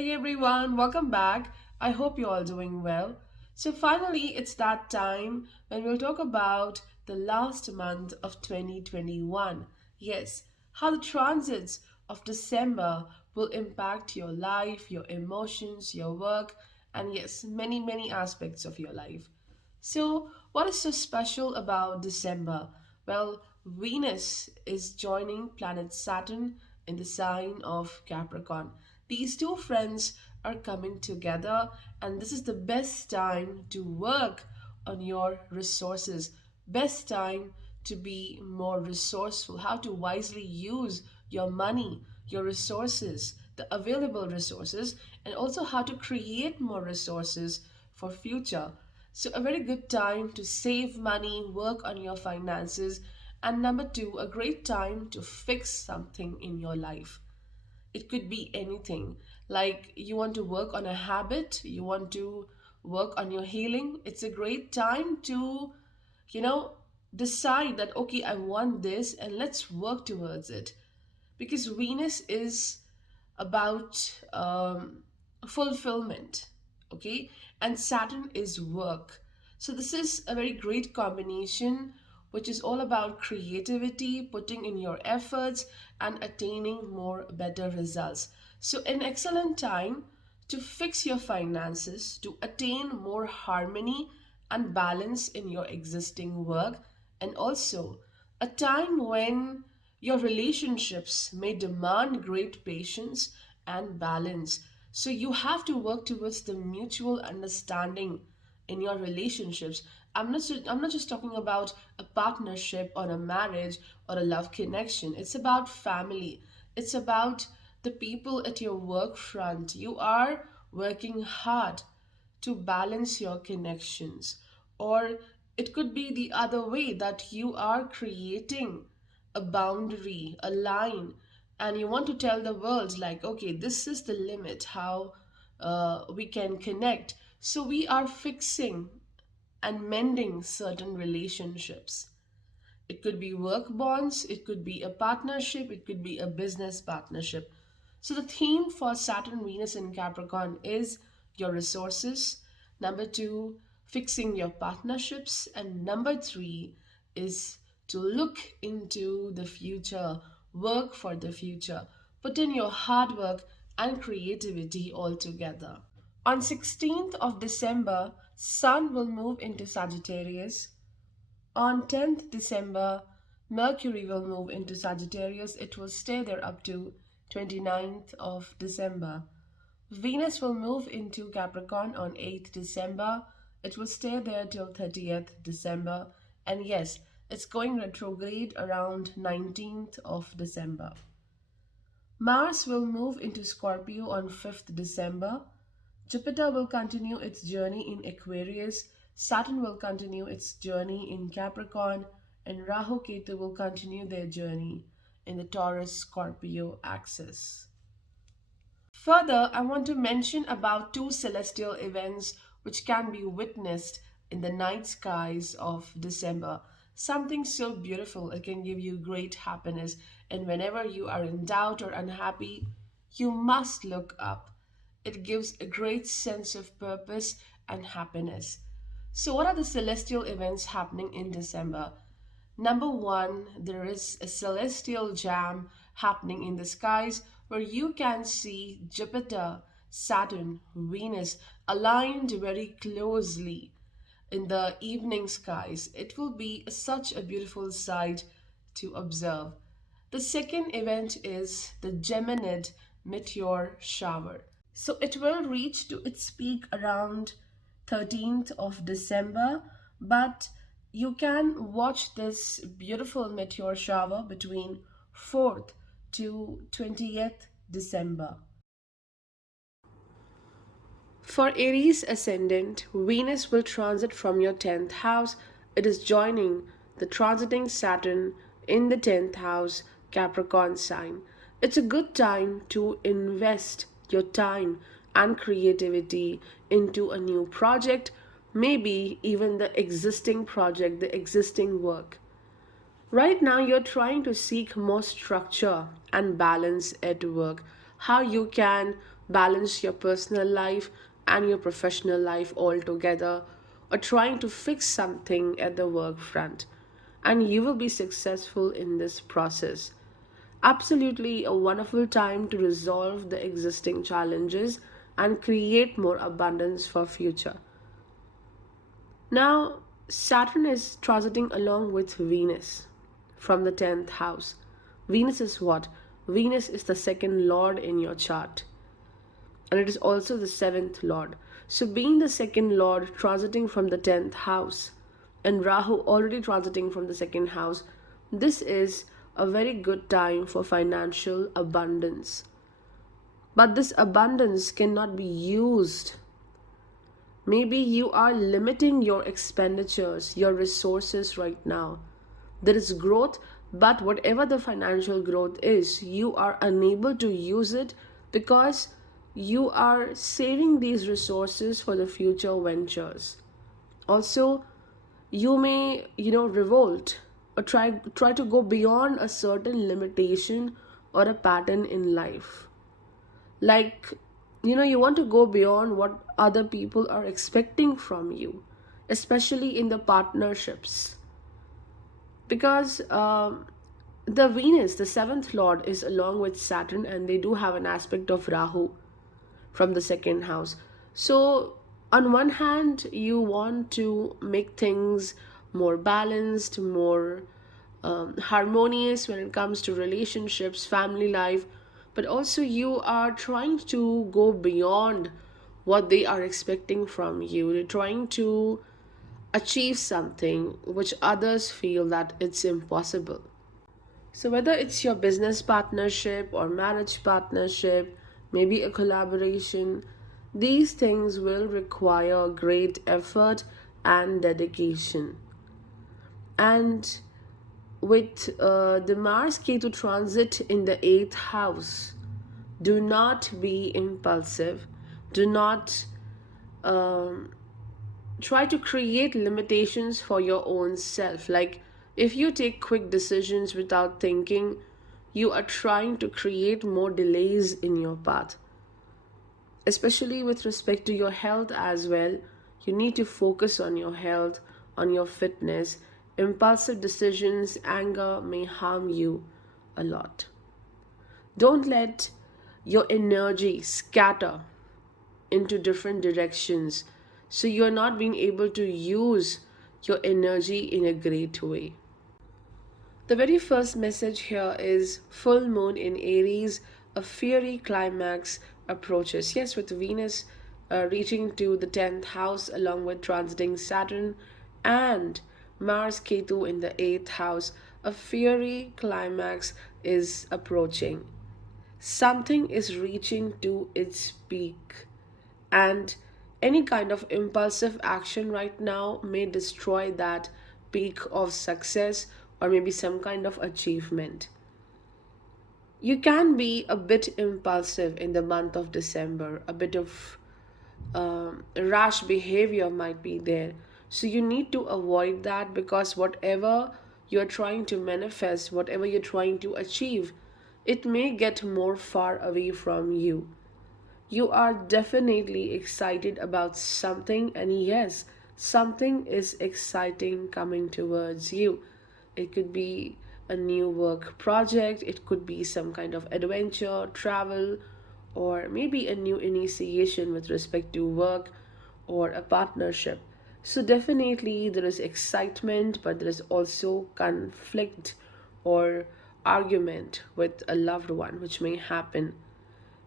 Hey everyone, welcome back. I hope you're all doing well. So, finally, it's that time when we'll talk about the last month of 2021. Yes, how the transits of December will impact your life, your emotions, your work, and yes, many aspects of your life. So, what is so special about December? Well, Venus is joining planet Saturn in the sign of Capricorn. These two friends are coming together, and this is the best time to work on your resources. Best time to be more resourceful, how to wisely use your money, your resources, the available resources, and also how to create more resources for future. So, a very good time to save money, work on your finances, and number two, a great time to fix something in your life. It could be anything. Like you want to work on a habit, you want to work on your healing. It's a great time to, you know, decide that, okay, I want this and let's work towards it. Because Venus is about fulfillment, okay, and Saturn is work. So this is a very great combination which is all about creativity, putting in your efforts, and attaining more better results. So an excellent time to fix your finances, to attain more harmony and balance in your existing work, and also a time when your relationships may demand great patience and balance. So you have to work towards the mutual understanding in your relationships. I'm not just talking about a partnership or a marriage or a love connection. It's about family. It's about the people at your work front. You are working hard to balance your connections. Or it could be the other way that you are creating a boundary, a line, and you want to tell the world, like, okay, this is the limit, how we can connect. So we are fixing and mending certain relationships. It could be work bonds, it could be a partnership, it could be a business partnership. So, the theme for Saturn, Venus, and Capricorn is your resources. Number two, fixing your partnerships. And number three is to look into the future, work for the future, put in your hard work and creativity all together. On 16th of December, Sun will move into Sagittarius. On 10th December, Mercury will move into Sagittarius. It will stay there up to 29th of December. Venus will move into Capricorn on 8th December. It will stay there till 30th December. And yes, it's going retrograde around 19th of December. Mars will move into Scorpio on 5th December. Jupiter will continue its journey in Aquarius, Saturn will continue its journey in Capricorn, and Rahu Ketu will continue their journey in the Taurus Scorpio axis. Further, I want to mention about two celestial events which can be witnessed in the night skies of December. Something so beautiful, it can give you great happiness. And whenever you are in doubt or unhappy, you must look up. It gives a great sense of purpose and happiness. So, what are the celestial events happening in December? Number one, there is a celestial jam happening in the skies where you can see Jupiter, Saturn, Venus aligned very closely in the evening skies. It will be such a beautiful sight to observe. The second event is the Geminid meteor shower. So it will reach to its peak around 13th of December, but you can watch this beautiful meteor shower between 4th to 20th December. For Aries Ascendant, Venus will transit from your 10th house. It is joining the transiting Saturn in the 10th house, Capricorn sign. It's a good time to invest your time and creativity into a new project, maybe even the existing project, the existing work. Right now, you're trying to seek more structure and balance at work. How you can balance your personal life and your professional life all together, or trying to fix something at the work front. And you will be successful in this process. Absolutely a wonderful time to resolve the existing challenges and create more abundance for future. Now, Saturn is transiting along with Venus from the 10th house. Venus is what? Venus is the second lord in your chart, and it is also the seventh lord. So, being the second lord transiting from the 10th house, and Rahu already transiting from the second house, this is a very good time for financial abundance. But this abundance cannot be used. Maybe you are limiting your expenditures, your resources right now. There is growth, but whatever the financial growth is, you are unable to use it because you are saving these resources for the future ventures. Also, you may, revolt or try to go beyond a certain limitation or a pattern in life. Like, you want to go beyond what other people are expecting from you, especially in the partnerships, because the Venus, the seventh lord, is along with Saturn, and they do have an aspect of Rahu from the second house. So, on one hand, you want to make things more balanced, more harmonious when it comes to relationships, family life, but also you are trying to go beyond what they are expecting from you. You're trying to achieve something which others feel that it's impossible. So, whether it's your business partnership or marriage partnership, maybe a collaboration, these things will require great effort and dedication. And with the Mars Ketu transit in the 8th house, do not be impulsive. Do not um, try to create limitations for your own self. Like, if you take quick decisions without thinking, you are trying to create more delays in your path, especially with respect to your health as well. You need to focus on your health, on your fitness. Impulsive decisions, anger may harm you a lot. Don't let your energy scatter into different directions, so you're not being able to use your energy in a great way. The very first message here is full moon in Aries, a fiery climax approaches. Yes, with Venus reaching to the 10th house along with transiting Saturn, and Mars Ketu in the 8th house, a fiery climax is approaching. Something is reaching to its peak, and any kind of impulsive action right now may destroy that peak of success or maybe some kind of achievement. You can be a bit impulsive in the month of December, a bit of rash behavior might be there. So you need to avoid that, because whatever you're trying to manifest, whatever you're trying to achieve, it may get more far away from you. You are definitely excited about something, and yes, something is exciting coming towards you. It could be a new work project, it could be some kind of adventure, travel, or maybe a new initiation with respect to work or a partnership. So, definitely, there is excitement, but there is also conflict or argument with a loved one, which may happen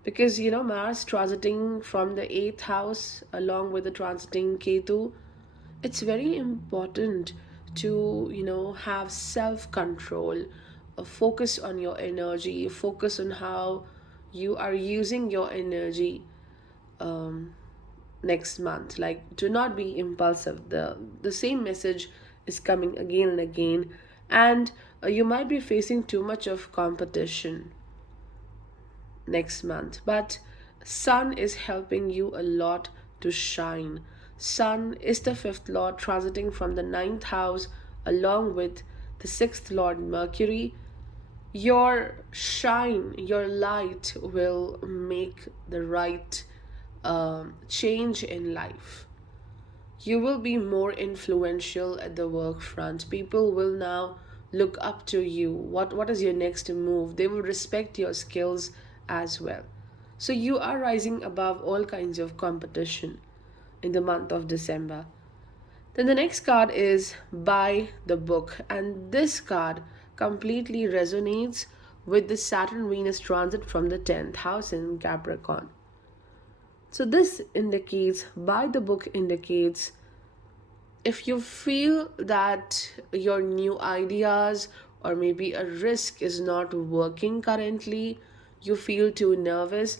because Mars transiting from the 8th house along with the transiting Ketu, it's very important to have self control, focus on your energy, focus on how you are using your energy um, next month. Like, do not be impulsive. The same message is coming again and again, and you might be facing too much of competition next month, but Sun is helping you a lot to shine. Sun is the fifth lord transiting from the ninth house along with the sixth lord Mercury, Your shine, your light will make the right change in life. You will be more influential at the work front. People will now look up to you. What is your next move? They will respect your skills as well. So you are rising above all kinds of competition in the month of December. Then the next card is By the Book, and this card completely resonates with the Saturn Venus transit from the 10th house in Capricorn. So this indicates, By the Book indicates, if you feel that your new ideas or maybe a risk is not working currently, you feel too nervous,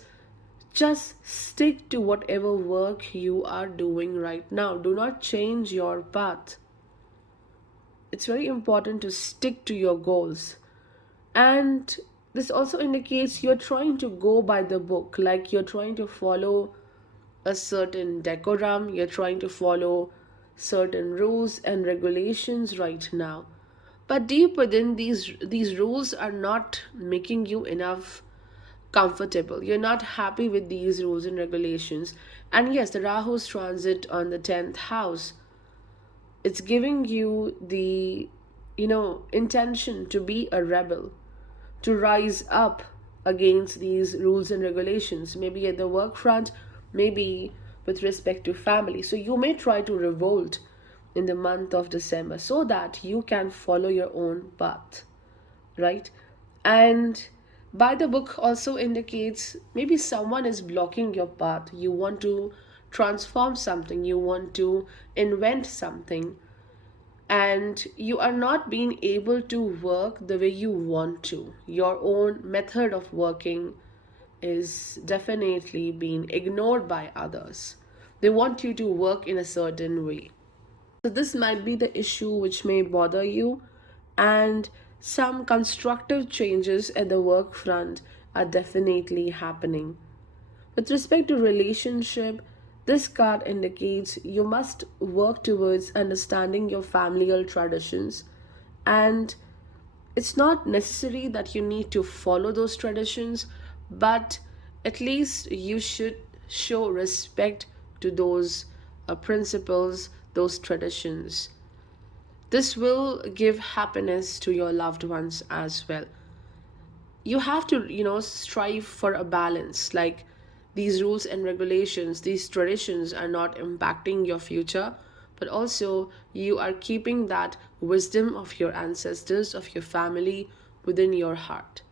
just stick to whatever work you are doing right now. Do not change your path. It's very important to stick to your goals. And this also indicates you're trying to go by the book, like you're trying to follow a certain decorum, you're trying to follow certain rules and regulations right now. But deep within, these rules are not making you enough comfortable. You're not happy with these rules and regulations. And yes, the Rahu's transit on the 10th house, it's giving you the intention to be a rebel, to rise up against these rules and regulations, maybe at the work front, maybe with respect to family. So you may try to revolt in the month of December so that you can follow your own path, right? And By the Book also indicates maybe someone is blocking your path. You want to transform something, you want to invent something, and you are not being able to work the way you want to. Your own method of working is definitely being ignored by others. They want you to work in a certain way. So, this might be the issue which may bother you, and some constructive changes at the work front are definitely happening. With respect to relationship, this card indicates you must work towards understanding your familial traditions, and it's not necessary that you need to follow those traditions, but at least you should show respect to those principles, those traditions. This will give happiness to your loved ones as well. You have to strive for a balance, like these rules and regulations, these traditions are not impacting your future, but also you are keeping that wisdom of your ancestors, of your family within your heart.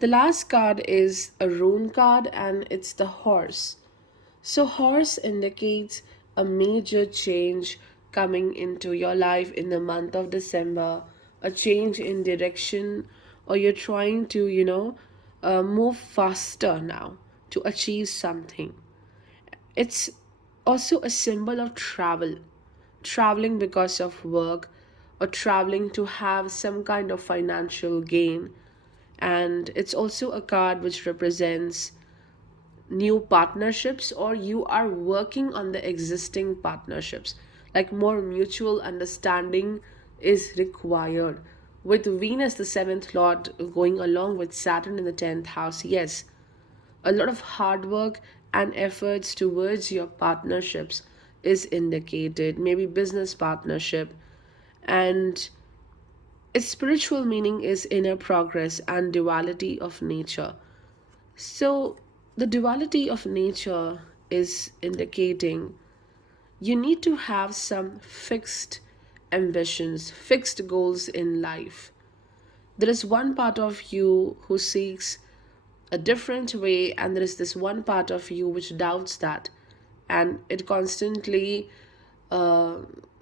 The last card is a rune card, and it's the horse. So horse indicates a major change coming into your life in the month of December, a change in direction, or you're trying to, move faster now to achieve something. It's also a symbol of travel, traveling because of work, or traveling to have some kind of financial gain. And it's also a card which represents new partnerships, or you are working on the existing partnerships, like more mutual understanding is required. With Venus, the seventh lord, going along with Saturn in the 10th house, yes, a lot of hard work and efforts towards your partnerships is indicated, maybe business partnership, and its spiritual meaning is inner progress and duality of nature. So, the duality of nature is indicating you need to have some fixed ambitions, fixed goals in life. There is one part of you who seeks a different way, and there is this one part of you which doubts that, and it constantly uh,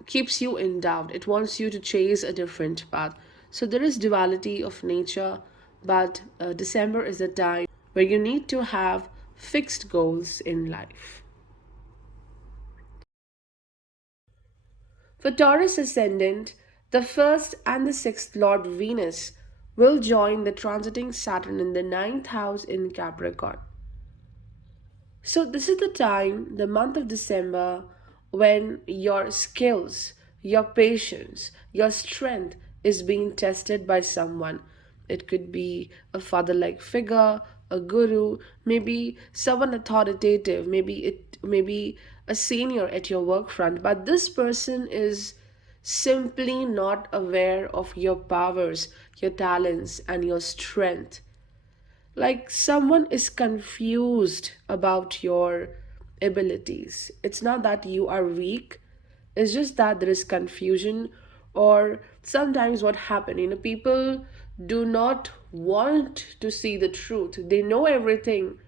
keeps you in doubt. It wants you to chase a different path. So there is duality of nature, but December is the time where you need to have fixed goals in life. For Taurus ascendant, the first and the sixth Lord Venus will join the transiting Saturn in the ninth house in Capricorn. So, this is the time, the month of December, when your skills, your patience, your strength is being tested by someone. It could be a father like figure, a guru, maybe someone authoritative, maybe a senior at your work front. But this person is simply not aware of your powers, your talents, and your strength. Like someone is confused about your abilities. It's not that you are weak, it's just that there is confusion. Or sometimes what happen, people do not want to see the truth. They know everything,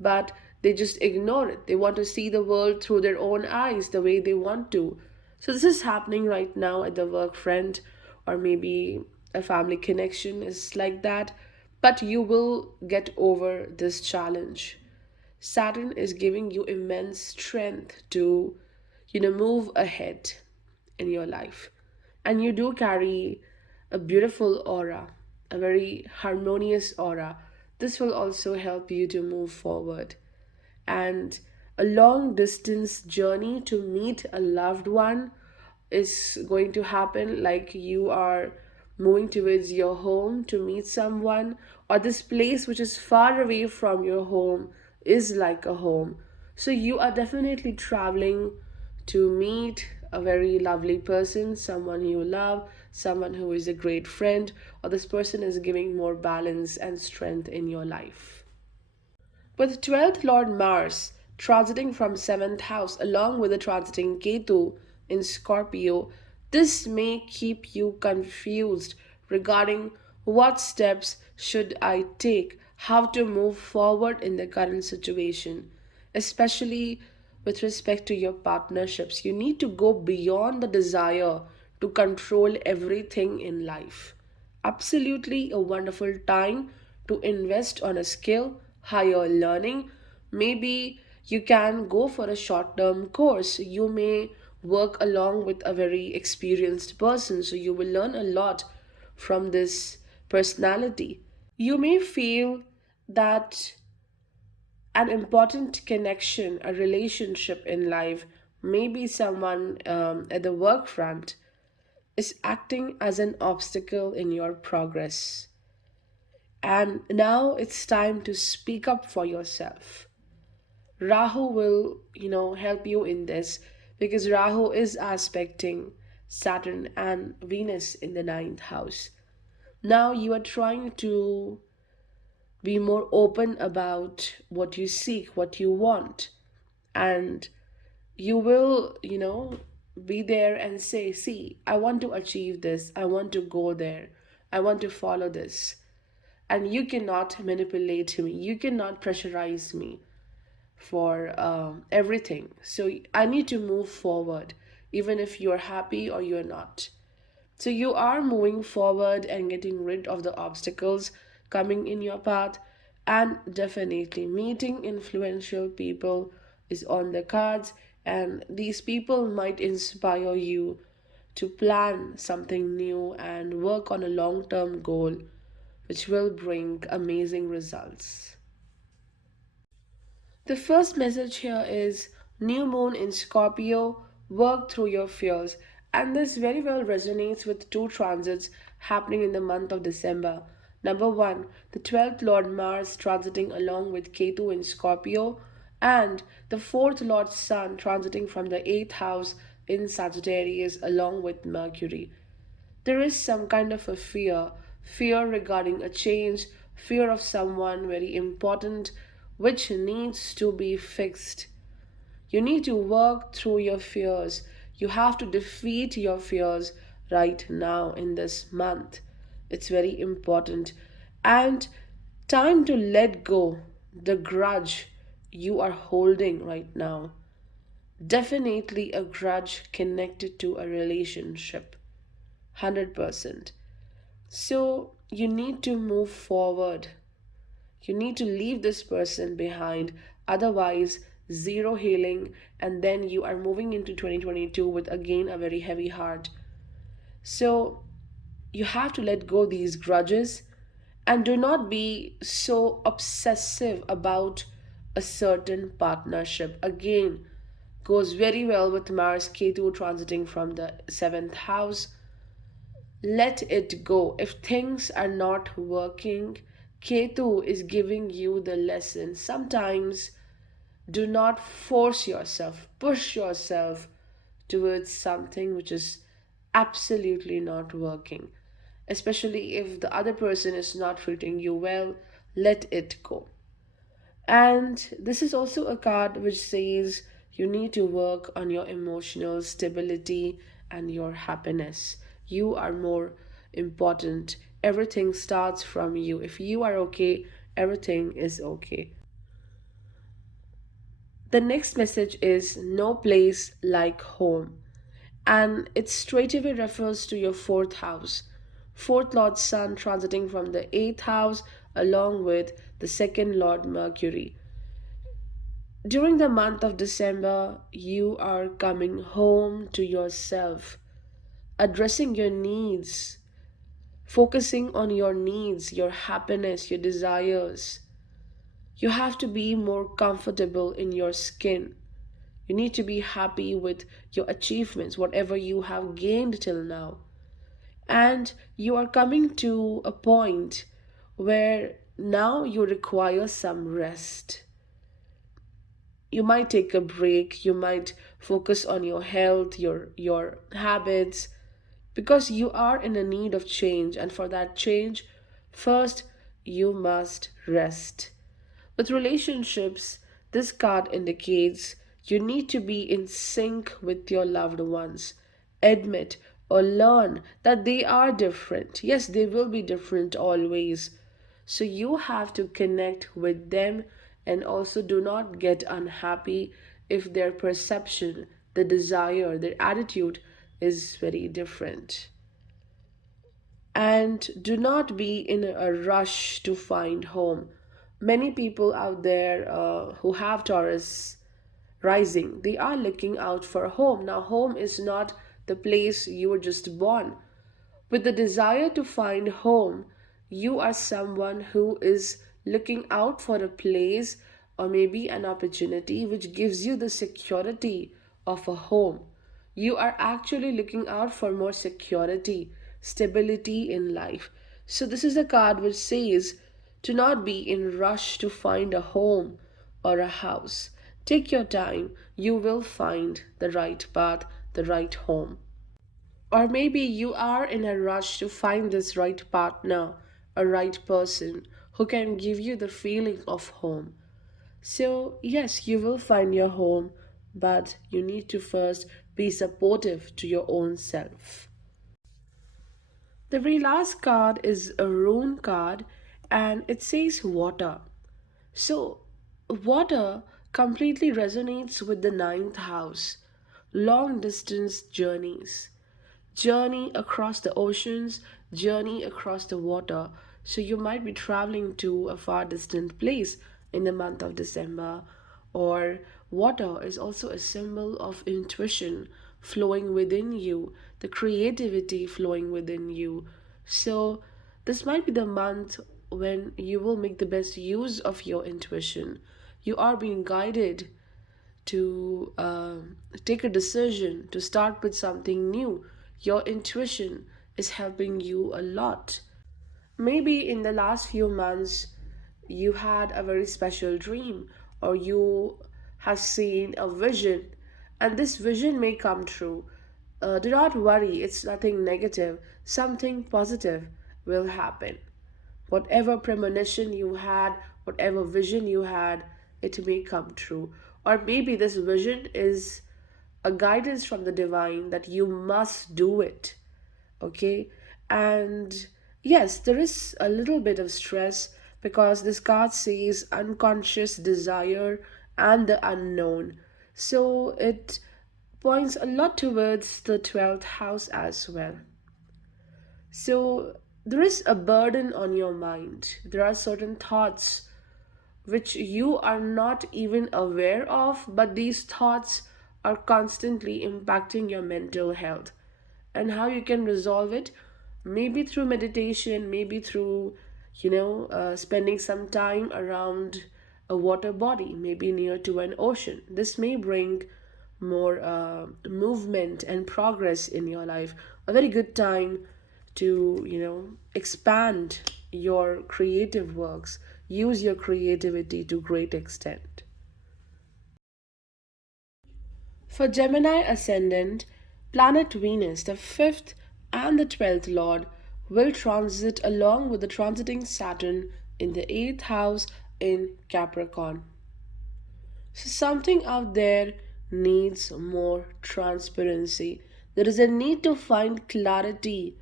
but they just ignore it. They want to see the world through their own eyes, the way they want to. So this is happening right now at the work front, or maybe a family connection is like that. But you will get over this challenge. Saturn is giving you immense strength to, move ahead in your life. And you do carry a beautiful aura, a very harmonious aura. This will also help you to move forward. And a long distance journey to meet a loved one is going to happen, like you are moving towards your home to meet someone, or this place which is far away from your home is like a home. So you are definitely traveling to meet a very lovely person, someone you love, someone who is a great friend, or this person is giving more balance and strength in your life. With 12th Lord Mars transiting from 7th house along with the transiting Ketu in Scorpio, this may keep you confused regarding what steps should I take, how to move forward in the current situation, especially with respect to your partnerships. You need to go beyond the desire to control everything in life. Absolutely a wonderful time to invest on a skill, higher learning. Maybe you can go for a short term course. You may work along with a very experienced person, so you will learn a lot from this personality. You may feel that an important connection, a relationship in life, maybe someone at the work front, is acting as an obstacle in your progress. And now it's time to speak up for yourself. Rahu will, help you in this, because Rahu is aspecting Saturn and Venus in the ninth house. Now you are trying to be more open about what you seek, what you want. And you will, be there and say, see, I want to achieve this, I want to go there, I want to follow this. And you cannot manipulate me, you cannot pressurize me for everything. So I need to move forward, even if you're happy or you're not. So you are moving forward and getting rid of the obstacles coming in your path, and definitely meeting influential people is on the cards, and these people might inspire you to plan something new and work on a long term goal which will bring amazing results. The first message here is new moon in Scorpio, work through your fears. And this very well resonates with two transits happening in the month of December. Number one, the 12th Lord Mars transiting along with Ketu in Scorpio, and the 4th Lord Sun transiting from the 8th house in Sagittarius along with Mercury. There is some kind of a fear regarding a change, fear of someone very important which needs to be fixed. You need to work through your fears. You have to defeat your fears right now in this month. It's very important. And time to let go the grudge you are holding right now. Definitely a grudge connected to a relationship. 100%. So you need to move forward. You need to leave this person behind. Otherwise, zero healing, and then you are moving into 2022 with again a very heavy heart. So you have to let go these grudges, and do not be so obsessive about a certain partnership. Again, goes very well with Mars Ketu transiting from the 7th house. Let it go. If things are not working, Ketu is giving you the lesson. Sometimes do not force yourself, push yourself towards something which is absolutely not working. Especially if the other person is not treating you well, let it go. And this is also a card which says you need to work on your emotional stability and your happiness. You are more important. Everything starts from you. If you are okay, everything is okay. The next message is no place like home. And it straightaway refers to your fourth house. Fourth Lord Sun transiting from the eighth house along with the second Lord Mercury. During the month of December, you are coming home to yourself, addressing your needs, focusing on your needs, your happiness, your desires. You have to be more comfortable in your skin. You need to be happy with your achievements, whatever you have gained till now. And you are coming to a point where now you require some rest. You might take a break, you might focus on your health, your habits, because you are in a need of change, and for that change, first you must rest. With relationships, this card indicates you need to be in sync with your loved ones. Admit or learn that they are different. Yes, they will be different always. So you have to connect with them, and also do not get unhappy if their perception, the desire, their attitude is very different. And do not be in a rush to find home. Many people out there who have Taurus rising, they are looking out for a home. Now, home is not the place you were just born. With the desire to find home, you are someone who is looking out for a place or maybe an opportunity which gives you the security of a home. You are actually looking out for more security, stability in life. So this is a card which says to not be in rush to find a home or a house. Take your time. You will find the right path, the right home. Or maybe you are in a rush to find this right partner, a right person who can give you the feeling of home. So, yes, you will find your home, but you need to first be supportive to your own self. The very last card is a rune card, and it says water. So, water completely resonates with the ninth house, long distance journeys, journey across the oceans, journey across the water. So you might be traveling to a far distant place in the month of December. Or water is also a symbol of intuition flowing within you, the creativity flowing within you. So this might be the month when you will make the best use of your intuition. You are being guided to take a decision to start with something new. Your intuition is helping you a lot. Maybe in the last few months, you had a very special dream, or you have seen a vision, and this vision may come true. Do not worry, it's nothing negative, something positive will happen. Whatever premonition you had, whatever vision you had, it may come true. Or maybe this vision is a guidance from the divine that you must do it. Okay? And yes, there is a little bit of stress because this card says unconscious desire and the unknown. So it points a lot towards the 12th house as well. So there is a burden on your mind. There are certain thoughts which you are not even aware of, but these thoughts are constantly impacting your mental health. And how you can resolve it? Maybe through meditation, maybe through, spending some time around a water body, maybe near to an ocean. This may bring more movement and progress in your life. A very good time to, expand your creative works, use your creativity to great extent. For Gemini Ascendant, planet Venus, the fifth and the 12th Lord, will transit along with the transiting Saturn in the 8th house in Capricorn. So, something out there needs more transparency. There is a need to find clarity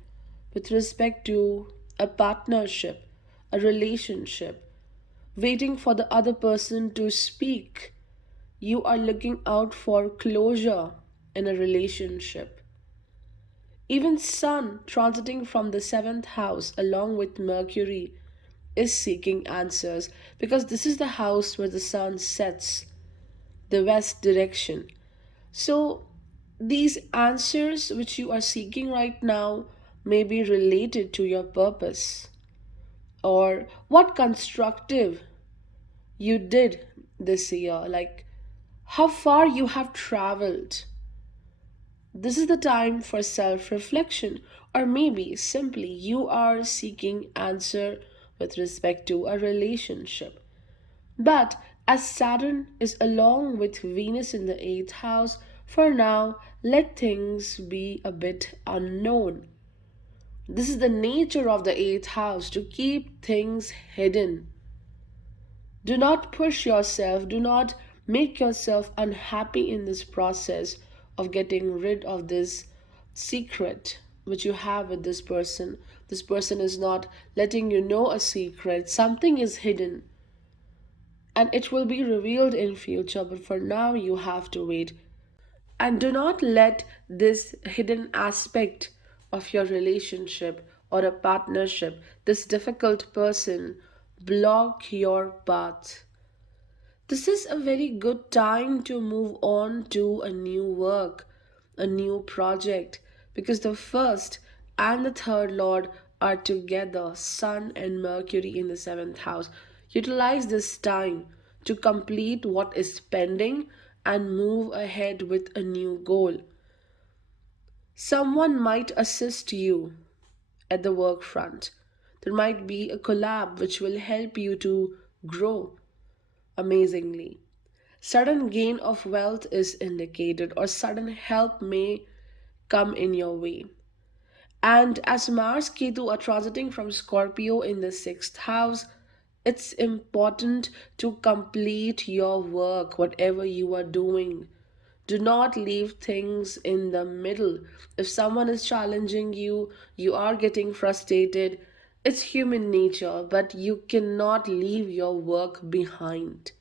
with respect to a partnership, a relationship, waiting for the other person to speak. You are looking out for closure in a relationship. Even Sun transiting from the seventh house along with Mercury is seeking answers because this is the house where the Sun sets, the west direction. So, these answers which you are seeking right now may be related to your purpose or what constructive you did this year, like how far you have traveled. This is the time for self reflection, or maybe simply you are seeking answer with respect to a relationship. But as Saturn is along with Venus in the 8th house, for now, let things be a bit unknown. This is the nature of the 8th house to keep things hidden. Do not push yourself, do not make yourself unhappy in this process of getting rid of this secret which you have with this person. This person is not letting you know a secret, something is hidden and it will be revealed in future, but for now you have to wait. And do not let this hidden aspect of your relationship or a partnership, this difficult person, block your path. This is a very good time to move on to a new work, a new project, because the first and the third Lord are together, Sun and Mercury in the seventh house. Utilize this time to complete what is pending and move ahead with a new goal. Someone might assist you at the work front. There might be a collab which will help you to grow amazingly. Sudden gain of wealth is indicated, or sudden help may come in your way. And as Mars Ketu are transiting from Scorpio in the sixth house, it's important to complete your work, whatever you are doing. Do not leave things in the middle. If someone is challenging you, you are getting frustrated. It's human nature, but you cannot leave your work behind.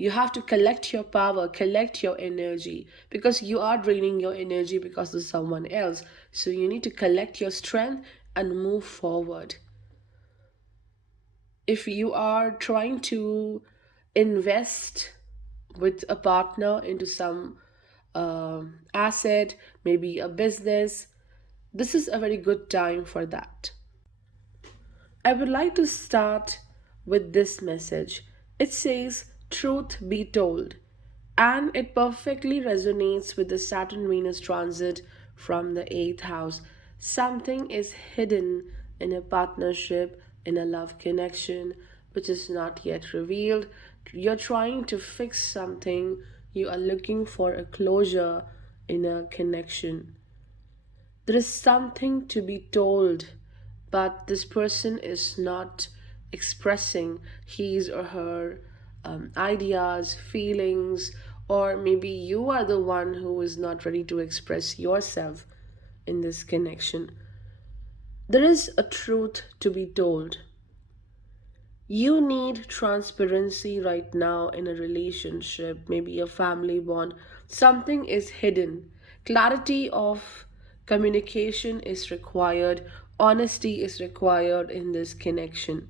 You have to collect your power, collect your energy because you are draining your energy because of someone else. So you need to collect your strength and move forward. If you are trying to invest with a partner into some asset, maybe a business, this is a very good time for that. I would like to start with this message. It says, Truth be told, and it perfectly resonates with the Saturn Venus transit from the 8th house. Something is hidden in a partnership, in a love connection, which is not yet revealed. You're trying to fix something, you are looking for a closure in a connection. There is something to be told, but this person is not expressing his or her ideas, feelings, or maybe you are the one who is not ready to express yourself in this connection. There is a truth to be told. You need transparency right now in a relationship, maybe a family bond. Something is hidden. Clarity of communication is required, honesty is required in this connection.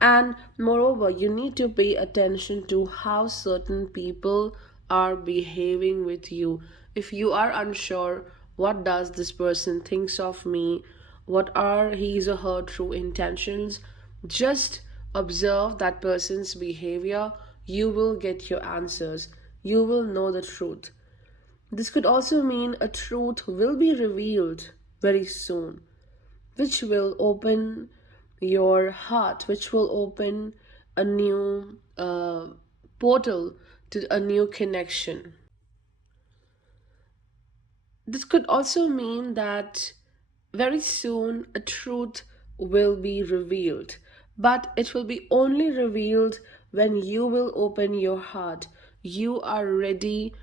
And moreover, you need to pay attention to how certain people are behaving with you. If you are unsure, what does this person thinks of me? What are his or her true intentions? Just observe that person's behavior. You will get your answers. You will know the truth. This could also mean a truth will be revealed very soon. which will open your heart, which will open a new portal to a new connection. This could also mean that very soon a truth will be revealed, but it will be only revealed when you will open your heart. You are ready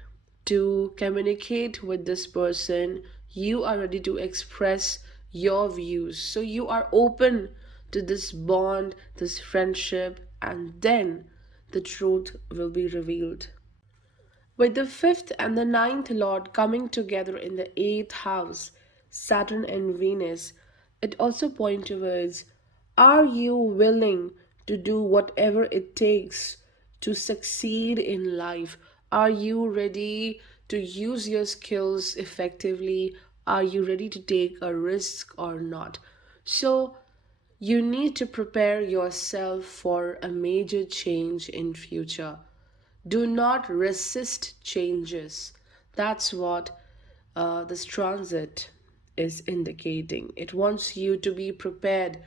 to communicate with this person, you are ready to express your views. So you are open to this bond, this friendship, and then the truth will be revealed. With the fifth and the ninth lord coming together in the eighth house, Saturn and Venus, it also points towards, are you willing to do whatever it takes to succeed in life? Are you ready to use your skills effectively? Are you ready to take a risk or not? So, you need to prepare yourself for a major change in future. Do not resist changes. That's what this transit is indicating. It wants you to be prepared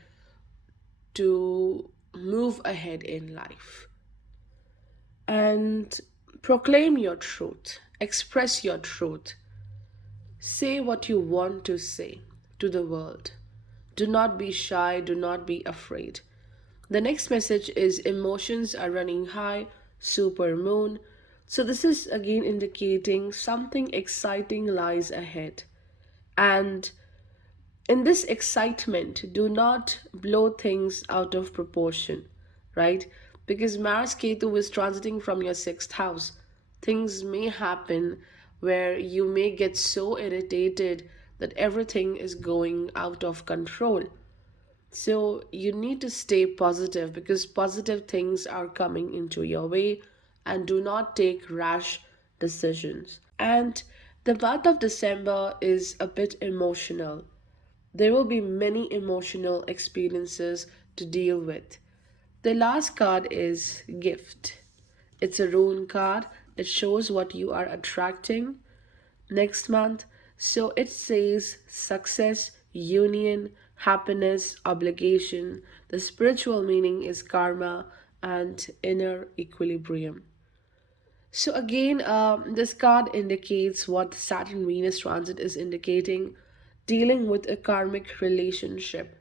to move ahead in life and proclaim your truth, express your truth, say what you want to say to the world. Do not be shy, do not be afraid. The next message is emotions are running high, super moon. So, this is again indicating something exciting lies ahead. And in this excitement, do not blow things out of proportion, right? Because Mars Ketu is transiting from your sixth house. Things may happen where you may get so irritated that everything is going out of control. So you need to stay positive because positive things are coming into your way, and do not take rash decisions. And the month of December is a bit emotional. There will be many emotional experiences to deal with. The last card is gift. It's a rune card that shows what you are attracting next month. So it says success, union, happiness, obligation. The spiritual meaning is karma and inner equilibrium. So again, this card indicates what the Saturn Venus transit is indicating, dealing with a karmic relationship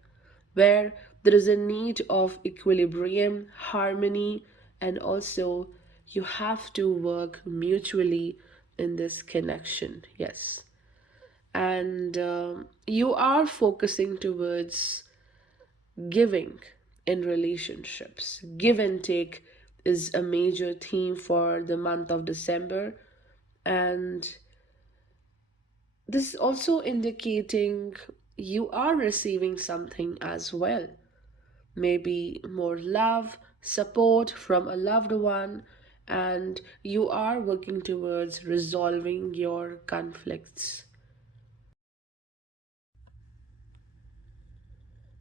where there is a need of equilibrium, harmony, and also you have to work mutually in this connection. Yes. And you are focusing towards giving in relationships. Give and take is a major theme for the month of December. And this is also indicating you are receiving something as well. Maybe more love, support from a loved one, and you are working towards resolving your conflicts.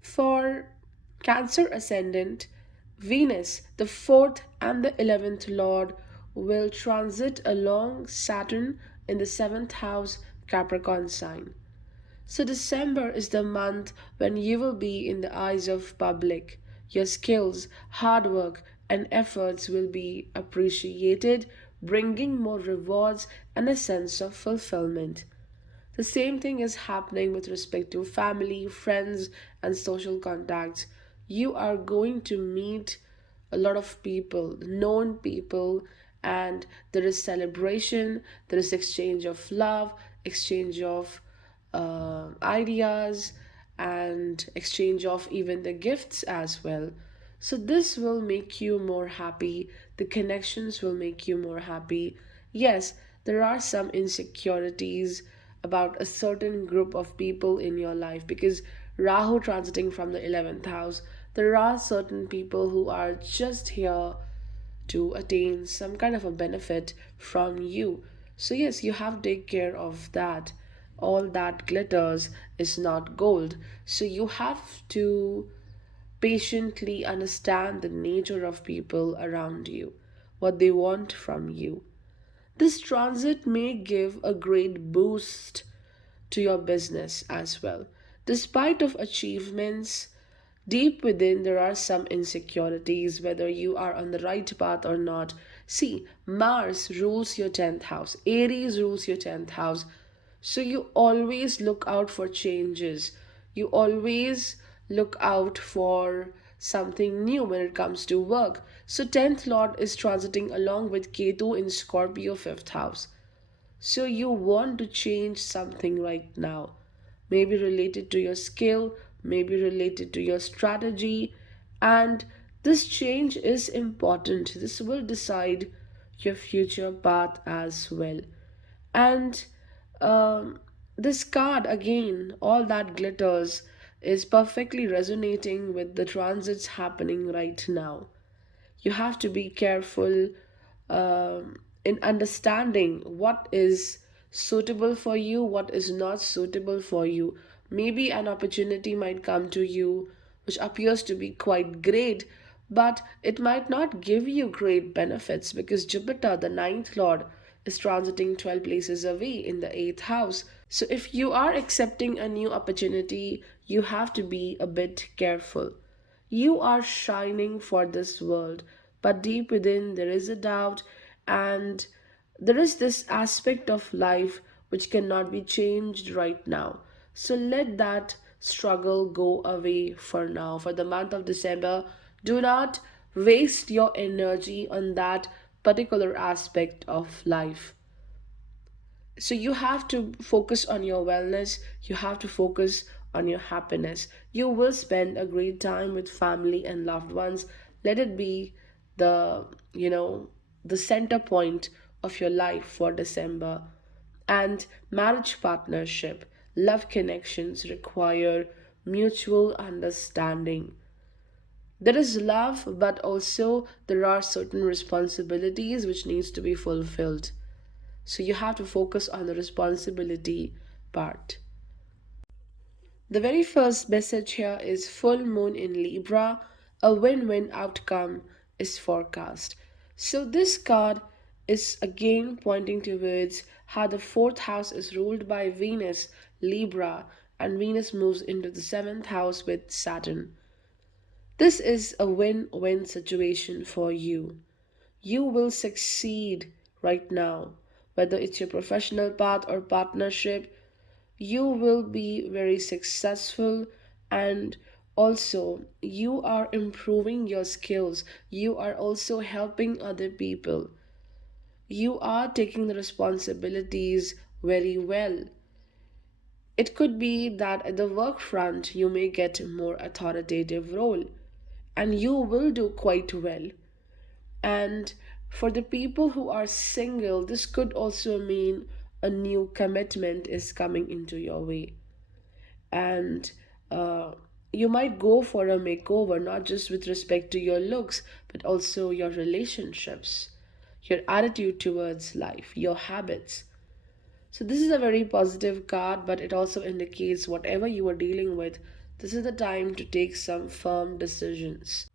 For Cancer Ascendant, Venus, the fourth and the 11th Lord, will transit along Saturn in the seventh house Capricorn sign. So, December is the month when you will be in the eyes of public. Your skills, hard work, and efforts will be appreciated, bringing more rewards and a sense of fulfillment. The same thing is happening with respect to family, friends, and social contacts. You are going to meet a lot of people, known people, and there is celebration, there is exchange of love, exchange of ideas, and exchange of even the gifts as well. So, this will make you more happy. The connections will make you more happy. Yes, there are some insecurities about a certain group of people in your life because Rahu transiting from the 11th house, there are certain people who are just here to attain some kind of a benefit from you. So, yes, you have to take care of that. All that glitters is not gold. So, you have to patiently understand the nature of people around you, what they want from you. This transit may give a great boost to your business as well. Despite of achievements, deep within there are some insecurities whether you are on the right path or not. See, Mars rules your 10th house, Aries rules your 10th house. So you always look out for changes. You always look out for something new when it comes to work. So 10th Lord is transiting along with Ketu in Scorpio 5th house. So you want to change something right now. Maybe related to your skill, maybe related to your strategy. And this change is important. This will decide your future path as well. And um, this card, again, all that glitters, is perfectly resonating with the transits happening right now. You have to be careful in understanding what is suitable for you, what is not suitable for you. Maybe an opportunity might come to you which appears to be quite great, but it might not give you great benefits because Jupiter, the ninth lord, is transiting 12 places away in the eighth house. So if you are accepting a new opportunity, you have to be a bit careful. You are shining for this world, but deep within there is a doubt, and there is this aspect of life which cannot be changed right now. So let that struggle go away for now. For the month of December, do not waste your energy on that particular aspect of life. So you have to focus on your wellness, you have to focus on your happiness. You will spend a great time with family and loved ones. Let it be the, you know, the center point of your life for December. And marriage partnership, love connections require mutual understanding. There is love, but also there are certain responsibilities which needs to be fulfilled. So you have to focus on the responsibility part. The very first message here is full moon in Libra, a win win outcome is forecast. So this card is again pointing towards how the fourth house is ruled by Venus, Libra, and Venus moves into the seventh house with Saturn. This is a win win situation for you. You will succeed right now, whether it's your professional path or partnership. You will be very successful, and also you are improving your skills. You are also helping other people. You are taking the responsibilities very well. It could be that at the work front you may get a more authoritative role, and you will do quite well. And for the people who are single, this could also mean a new commitment is coming into your way. And uh, you might go for a makeover, not just with respect to your looks, but also your relationships, your attitude towards life, your habits. So, this is a very positive card, but it also indicates whatever you are dealing with, this is the time to take some firm decisions.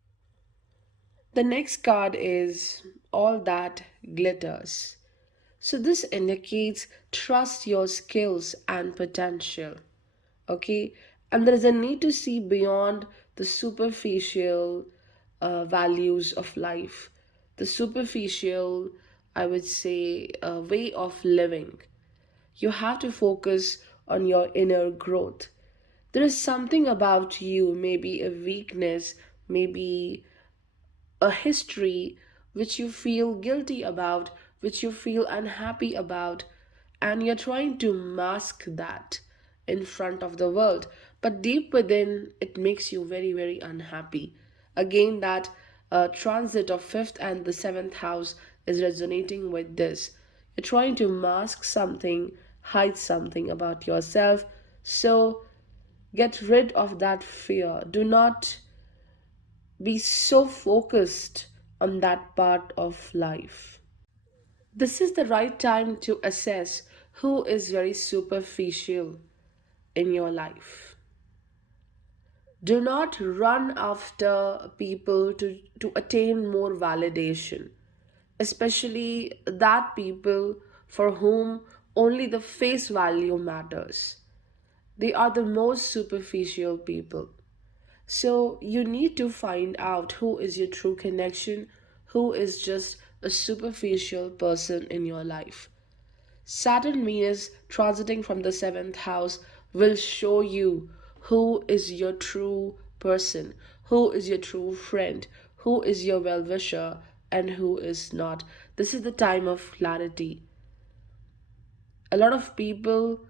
The next card is all that glitters. So this indicates trust your skills and potential. Okay, and there is a need to see beyond the superficial values of life, the superficial, I would say, way of living. You have to focus on your inner growth. There is something about you, maybe a weakness, maybe a history which you feel guilty about, which you feel unhappy about, and you're trying to mask that in front of the world. But deep within, it makes you very, very unhappy. Again, that transit of fifth and the seventh house is resonating with this. You're trying to mask something, hide something about yourself. So get rid of that fear. Do not be so focused on that part of life. This is the right time to assess who is very superficial in your life. Do not run after people to attain more validation, especially that people for whom only the face value matters. They are the most superficial people. So you need to find out who is your true connection, who is just a superficial person in your life. Saturn Venus transiting from the seventh house will show you who is your true person, who is your true friend, who is your well wisher, and who is not. This is the time of clarity. A lot of people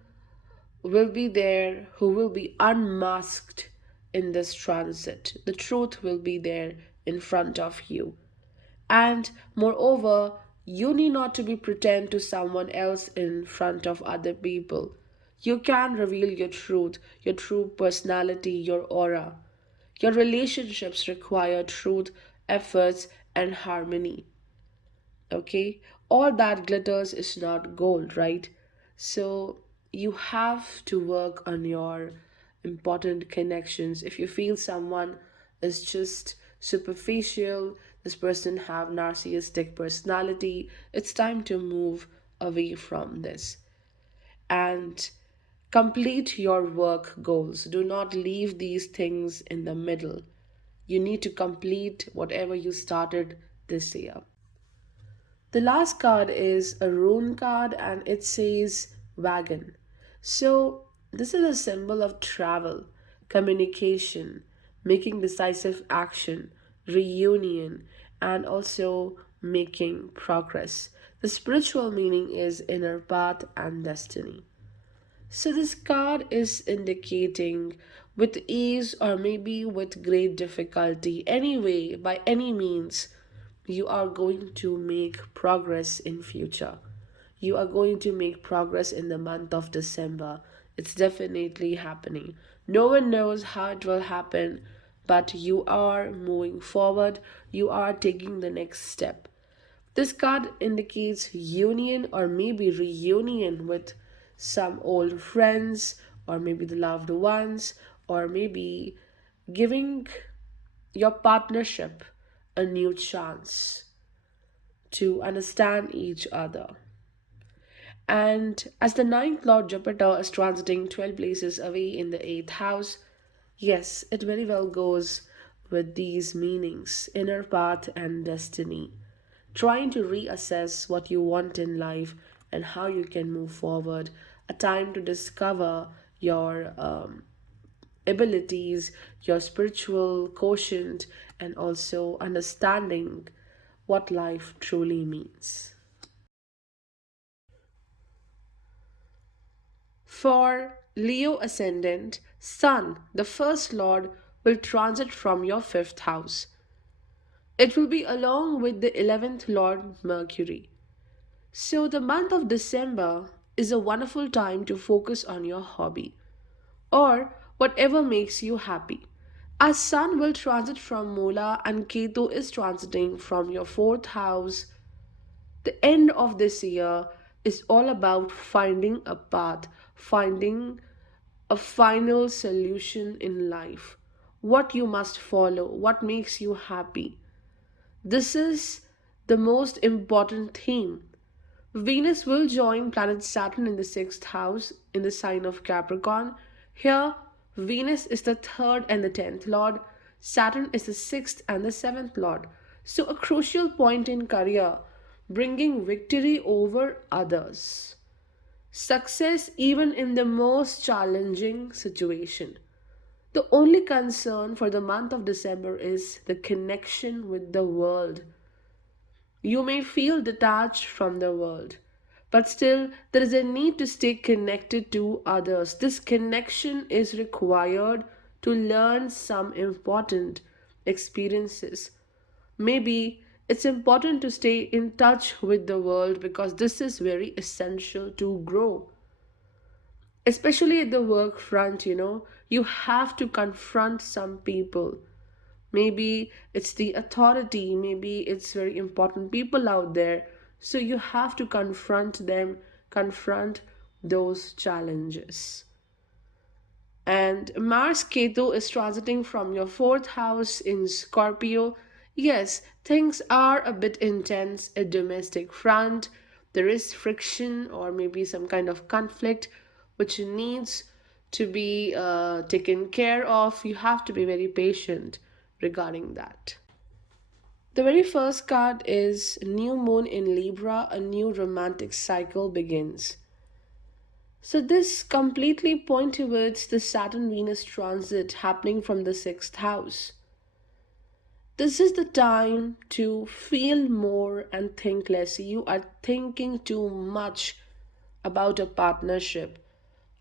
will be there who will be unmasked in this transit. The truth will be there in front of you. And moreover, you need not to be pretend to someone else in front of other people. You can reveal your truth, your true personality, your aura. Your relationships require truth, efforts, and harmony. Okay, all that glitters is not gold, right? So you have to work on your important connections. If you feel someone is just superficial, this person have narcissistic personality, it's time to move away from this and complete your work goals. Do not leave these things in the middle. You need to complete whatever you started this year. The last card is a rune card and it says wagon. So, this is a symbol of travel, communication, making decisive action, reunion, and also making progress. The spiritual meaning is inner path and destiny. So, this card is indicating with ease or maybe with great difficulty, anyway, by any means, you are going to make progress in future. You are going to make progress in the month of December. It's definitely happening. No one knows how it will happen, but you are moving forward. You are taking the next step. This card indicates union or maybe reunion with some old friends or maybe the loved ones or maybe giving your partnership a new chance to understand each other. And as the ninth Lord Jupiter is transiting 12 places away in the eighth house, yes, it very well goes with these meanings inner path and destiny. Trying to reassess what you want in life and how you can move forward, a time to discover your abilities, your spiritual quotient, and also understanding what life truly means. For Leo Ascendant, Sun, the first Lord, will transit from your fifth house. It will be along with the 11th Lord Mercury. So, the month of December is a wonderful time to focus on your hobby or whatever makes you happy. As Sun will transit from Moola and Ketu is transiting from your fourth house, the end of this year is all about finding a path, finding a final solution in life. What you must follow, what makes you happy. This is the most important theme. Venus will join planet Saturn in the sixth house in the sign of Capricorn. Here, Venus is the third and the tenth lord, Saturn is the sixth and the seventh lord. So, a crucial point in career, bringing victory over others. Success even in the most challenging situation. The only concern for the month of December is the connection with the world. You may feel detached from the world, but still there is a need to stay connected to others. This connection is required to learn some important experiences. Maybe it's important to stay in touch with the world because this is very essential to grow. Especially at the work front, you have to confront some people. Maybe it's the authority, maybe it's very important people out there. So you have to confront them, confront those challenges. And Mars Ketu is transiting from your fourth house in Scorpio. Yes, things are a bit intense at domestic front. There is friction or maybe some kind of conflict which needs to be taken care of. You have to be very patient regarding that. The very first card is New Moon in Libra, a new romantic cycle begins. So, this completely point towards the Saturn Venus transit happening from the sixth house. This is the time to feel more and think less. You are thinking too much about a partnership,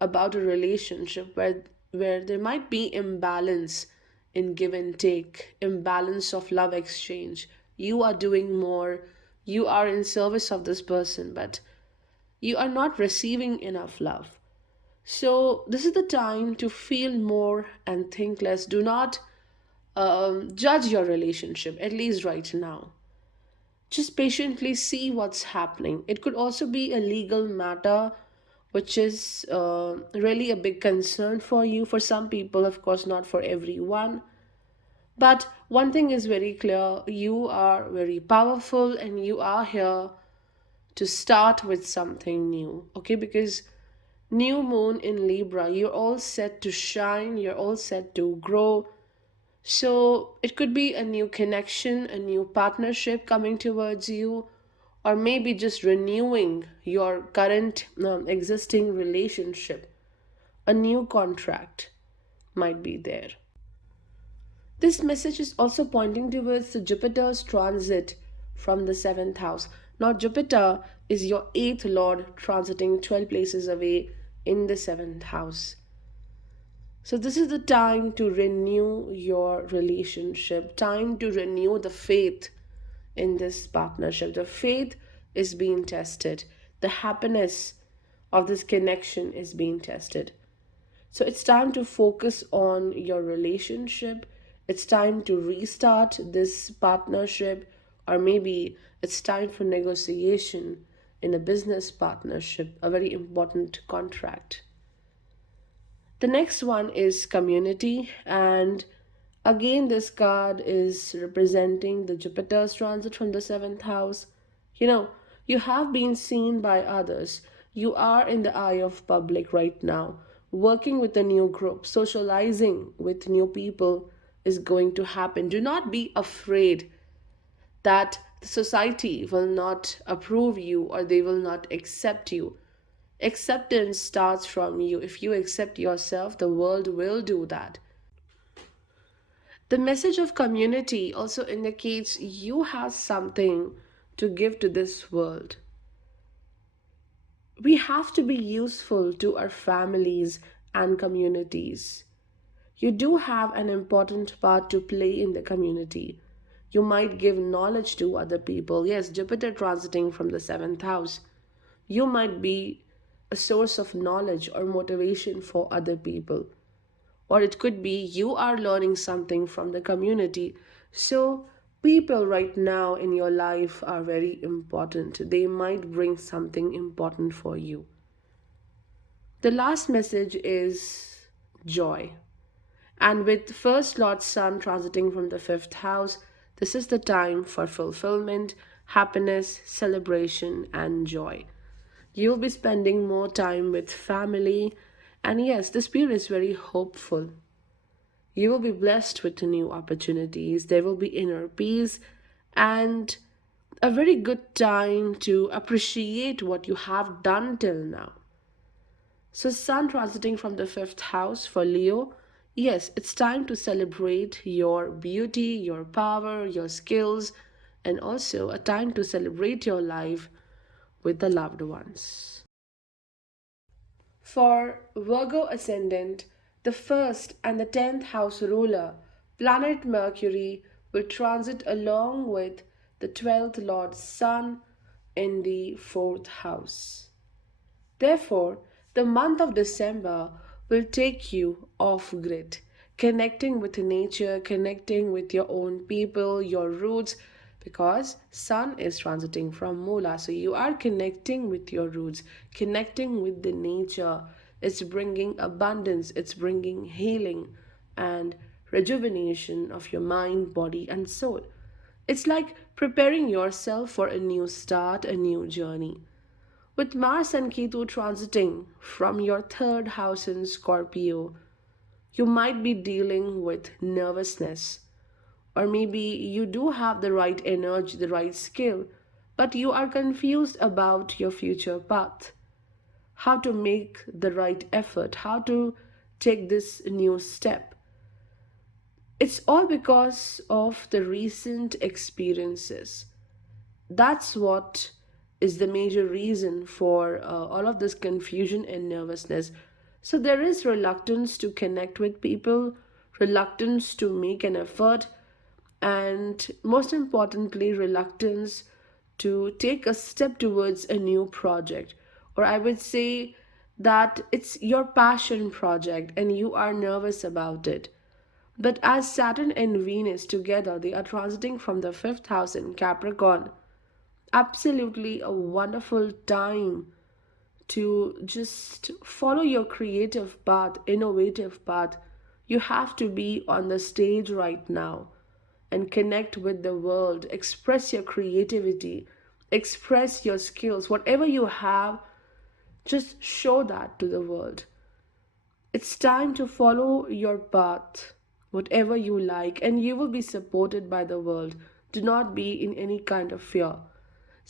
about a relationship where there might be imbalance in give and take, imbalance of love exchange. You are doing more, you are in service of this person, but you are not receiving enough love. So, this is the time to feel more and think less. Do not judge your relationship, at least right now. Just patiently see what's happening. It could also be a legal matter, which is really a big concern for you. For some people, of course, not for everyone. But one thing is very clear, you are very powerful and you are here to start with something new, okay? Because new moon in Libra, you're all set to shine, you're all set to grow. So it could be a new connection, a new partnership coming towards you, or maybe just renewing your current existing relationship. A new contract might be there. This message is also pointing towards the Jupiter's transit from the seventh house. Now, Jupiter is your eighth lord transiting 12 places away in the seventh house. So, this is the time to renew your relationship, time to renew the faith in this partnership. The faith is being tested, the happiness of this connection is being tested. So it's time to focus on your relationship. It's time to restart this partnership, or maybe it's time for negotiation in a business partnership, a very important contract. The next one is community, and again, this card is representing the Jupiter's transit from the seventh house. You know, you have been seen by others. You are in the eye of public right now. Working with a new group, socializing with new people is going to happen. Do not be afraid that the society will not approve you or they will not accept you. Acceptance starts from you. If you accept yourself, the world will do that. The message of community also indicates you have something to give to this world. We have to be useful to our families and communities. You do have an important part to play in the community. You might give knowledge to other people. Yes, Jupiter transiting from the seventh house. You might be a source of knowledge or motivation for other people. Or it could be you are learning something from the community. So, people right now in your life are very important. They might bring something important for you. The last message is joy. And with first Lord Sun transiting from the fifth house, this is the time for fulfillment, happiness, celebration, and joy. You'll be spending more time with family, and yes, this period is very hopeful. You will be blessed with new opportunities. There will be inner peace and a very good time to appreciate what you have done till now. So, Sun transiting from the fifth house for Leo. Yes, it's time to celebrate your beauty, your power, your skills, and also a time to celebrate your life with the loved ones. For Virgo ascendant, the first and the 10th house ruler, planet Mercury, will transit along with the 12th Lord Sun in the 4th house. Therefore, the month of December will take you off grid, connecting with nature, connecting with your own people, your roots, because Sun is transiting from Moola. So you are connecting with your roots, connecting with the nature. It's bringing abundance, it's bringing healing and rejuvenation of your mind, body, and soul. It's like preparing yourself for a new start, a new journey. With Mars and Ketu transiting from your third house in Scorpio, you might be dealing with nervousness, or maybe you do have the right energy, the right skill, but you are confused about your future path, how to make the right effort, how to take this new step. It's all because of the recent experiences. That's what is the major reason for all of this confusion and nervousness. So there is reluctance to connect with people, reluctance to make an effort, and most importantly, reluctance to take a step towards a new project. Or I would say that it's your passion project and you are nervous about it. But as Saturn and Venus together, they are transiting from the fifth house in Capricorn. Absolutely a wonderful time to just follow your creative path, innovative path. You have to be on the stage right now and connect with the world, express your creativity, express your skills, whatever you have, just show that to the world. It's time to follow your path, whatever you like, and you will be supported by the world. Do not be in any kind of fear.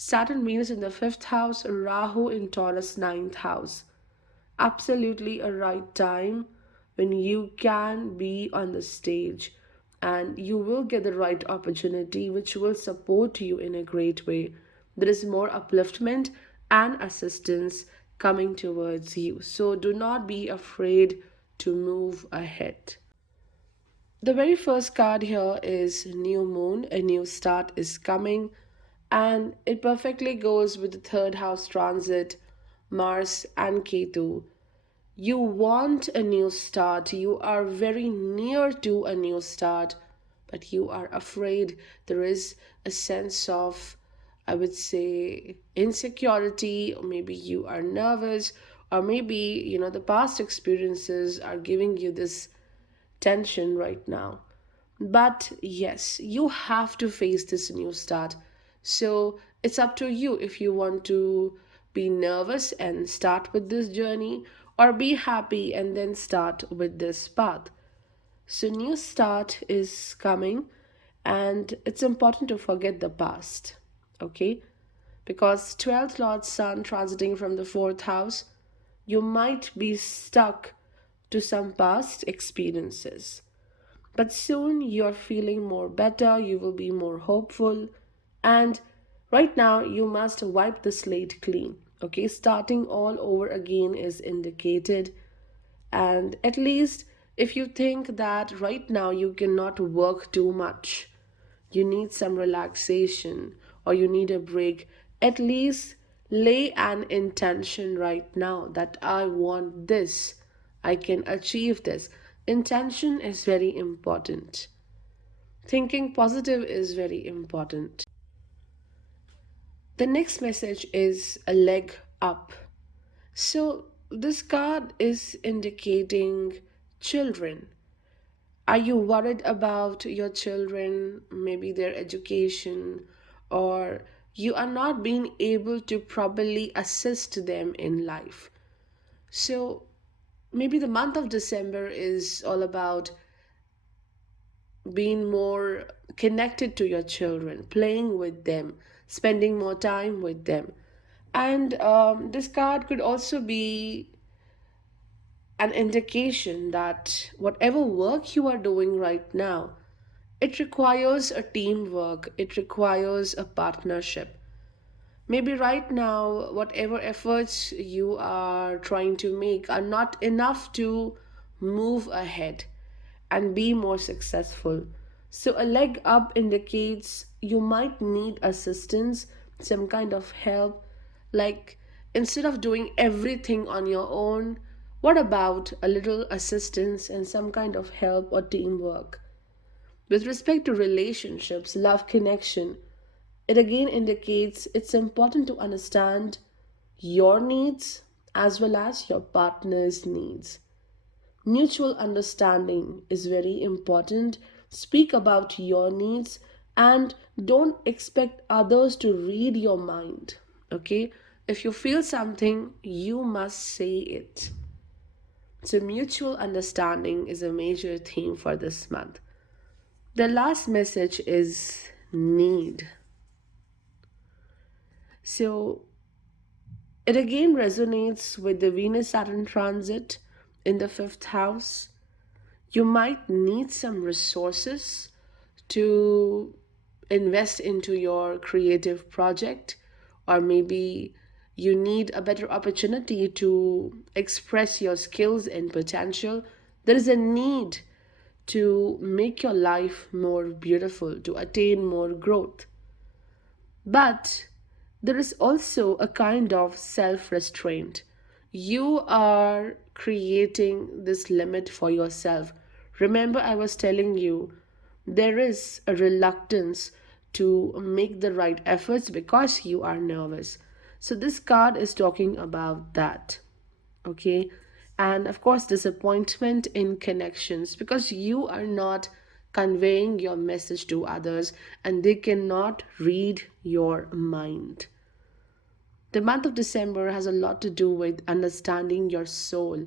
Saturn Venus in the fifth house, Rahu in Taurus ninth house. Absolutely a right time when you can be on the stage and you will get the right opportunity which will support you in a great way. There is more upliftment and assistance coming towards you. So do not be afraid to move ahead. The very first card here is New Moon. A new start is coming, and it perfectly goes with the third house transit, Mars and Ketu. You want a new start, you are very near to a new start, but you are afraid. There is a sense of, I would say, insecurity, or maybe you are nervous, or maybe, the past experiences are giving you this tension right now. But yes, you have to face this new start. So it's up to you if you want to be nervous and start with this journey, or be happy and then start with this path. So, new start is coming, and it's important to forget the past, okay? Because 12th Lord Sun transiting from the fourth house, you might be stuck to some past experiences. But soon you're feeling more better, you will be more hopeful, and right now you must wipe the slate clean. Okay, starting all over again is indicated, and at least if you think that right now you cannot work too much, you need some relaxation or you need a break, at least lay an intention right now that I want this, I can achieve this. Intention is very important. Thinking positive is very important. The next message is a leg up. So, this card is indicating children. Are you worried about your children, maybe their education, or you are not being able to properly assist them in life? So, maybe the month of December is all about being more connected to your children, playing with them, spending more time with them. And this card could also be an indication that whatever work you are doing right now, it requires a teamwork, it requires a partnership. Maybe right now, whatever efforts you are trying to make are not enough to move ahead and be more successful. So, a leg up indicates you might need assistance, some kind of help. Like, instead of doing everything on your own, what about a little assistance and some kind of help or teamwork? With respect to relationships, love connection, it again indicates it's important to understand your needs as well as your partner's needs. Mutual understanding is very important. Speak about your needs and don't expect others to read your mind. Okay? If you feel something, you must say it. So, mutual understanding is a major theme for this month. The last message is need. So, it again resonates with the Venus Saturn transit in the fifth house. You might need some resources to invest into your creative project, or maybe you need a better opportunity to express your skills and potential. There is a need to make your life more beautiful, to attain more growth. But there is also a kind of self restraint. You are creating this limit for yourself. Remember, I was telling you there is a reluctance to make the right efforts because you are nervous. So, this card is talking about that. Okay. And of course, disappointment in connections because you are not conveying your message to others and they cannot read your mind. The month of December has a lot to do with understanding your soul,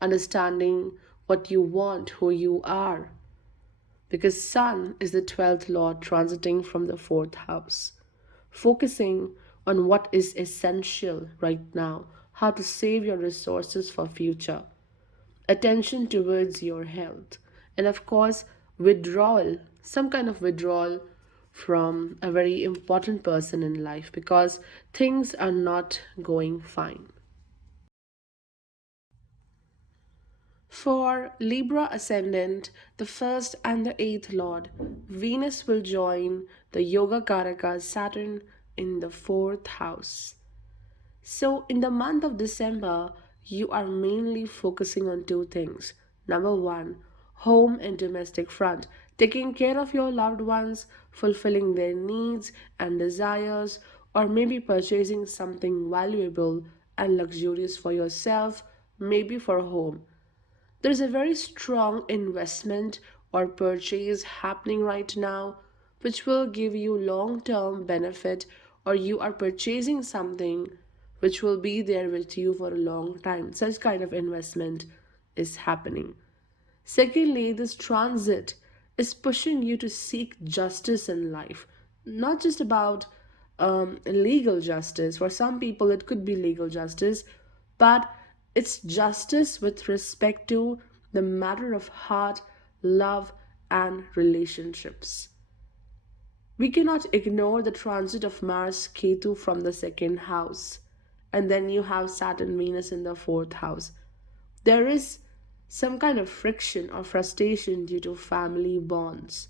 understanding what you want, who you are, because Sun is the 12th lord transiting from the 4th house, focusing on what is essential right now, how to save your resources for future, attention towards your health, and of course, withdrawal, some kind of withdrawal from a very important person in life because things are not going fine. For Libra ascendant, the first and the eighth lord, Venus will join the Yoga Karaka Saturn in the fourth house. So, in the month of December, you are mainly focusing on two things. Number one, home and domestic front, taking care of your loved ones, fulfilling their needs and desires, or maybe purchasing something valuable and luxurious for yourself, maybe for home. There's a very strong investment or purchase happening right now, which will give you long term benefit, or you are purchasing something which will be there with you for a long time. Such kind of investment is happening. Secondly, this transit is pushing you to seek justice in life, not just about legal justice. For some people, it could be legal justice, but it's justice with respect to the matter of heart, love, and relationships. We cannot ignore the transit of Mars Ketu from the second house, and then you have Saturn Venus in the fourth house. There is some kind of friction or frustration due to family bonds.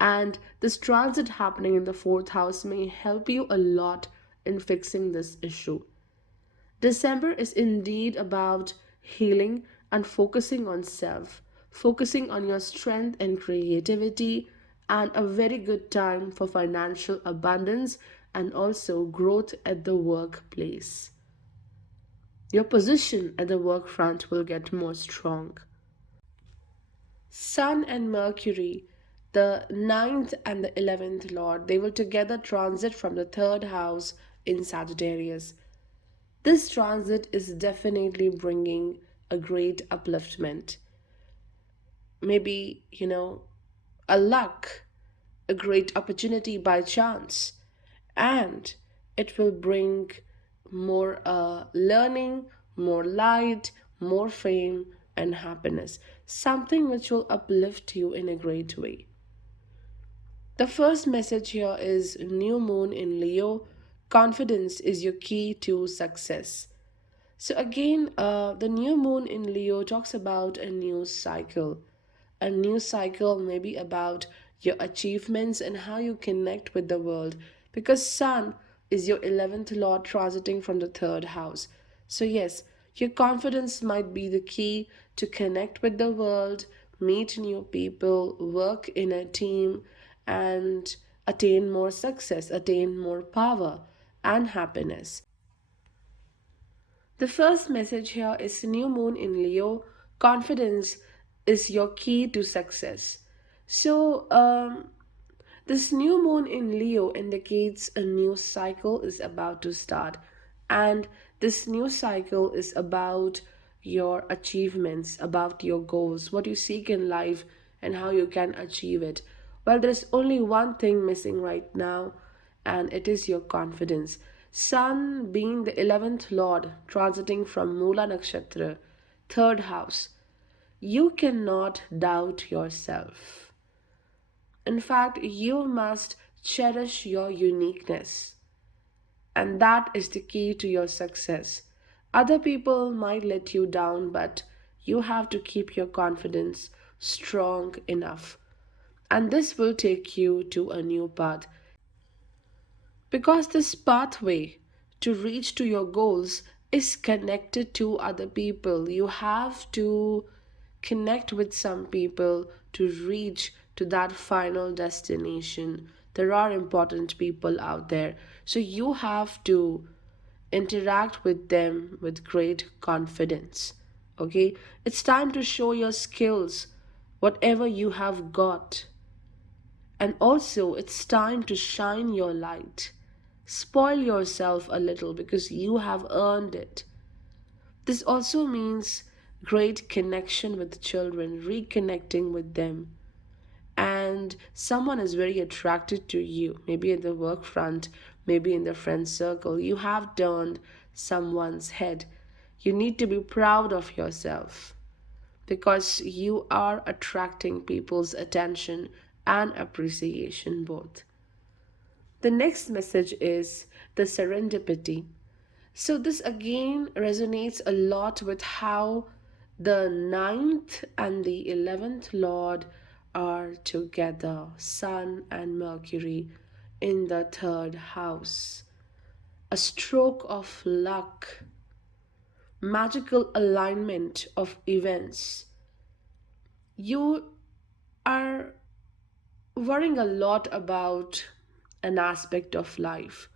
And this transit happening in the fourth house may help you a lot in fixing this issue. December is indeed about healing and focusing on self, focusing on your strength and creativity, and a very good time for financial abundance and also growth at the workplace. Your position at the work front will get more strong. Sun and Mercury, the ninth and the 11th Lord, they will together transit from the third house in Sagittarius. This transit is definitely bringing a great upliftment. Maybe, a luck, a great opportunity by chance, and it will bring more learning, more light, more fame, and happiness. Something which will uplift you in a great way. The first message here is new moon in Leo. Confidence is your key to success. So, again, the new moon in Leo talks about a new cycle. A new cycle may be about your achievements and how you connect with the world. Because Sun is your 11th lord transiting from the third house. So, yes, your confidence might be the key to connect with the world, meet new people, work in a team, and attain more success, attain more power and happiness. The first message here is new moon in Leo. Confidence is your key to success. So, this new moon in Leo indicates a new cycle is about to start. And this new cycle is about your achievements, about your goals, what you seek in life, and how you can achieve it. Well, there's only one thing missing right now, and it is your confidence. Sun being the 11th lord, transiting from Mula Nakshatra, third house. You cannot doubt yourself. In fact, you must cherish your uniqueness. And that is the key to your success. Other people might let you down, but you have to keep your confidence strong enough. And this will take you to a new path. Because this pathway to reach to your goals is connected to other people. You have to connect with some people to reach to that final destination. There are important people out there. So you have to interact with them with great confidence. Okay? It's time to show your skills, whatever you have got. And also, it's time to shine your light. Spoil yourself a little because you have earned it. This also means great connection with children, reconnecting with them. And someone is very attracted to you, maybe in the work front, maybe in the friend circle. You have turned someone's head. You need to be proud of yourself because you are attracting people's attention and appreciation both. The next message is the serendipity. So, this again resonates a lot with how the ninth and the 11th Lord are together, Sun and Mercury in the third house. A stroke of luck, magical alignment of events. You are worrying a lot about an aspect of life.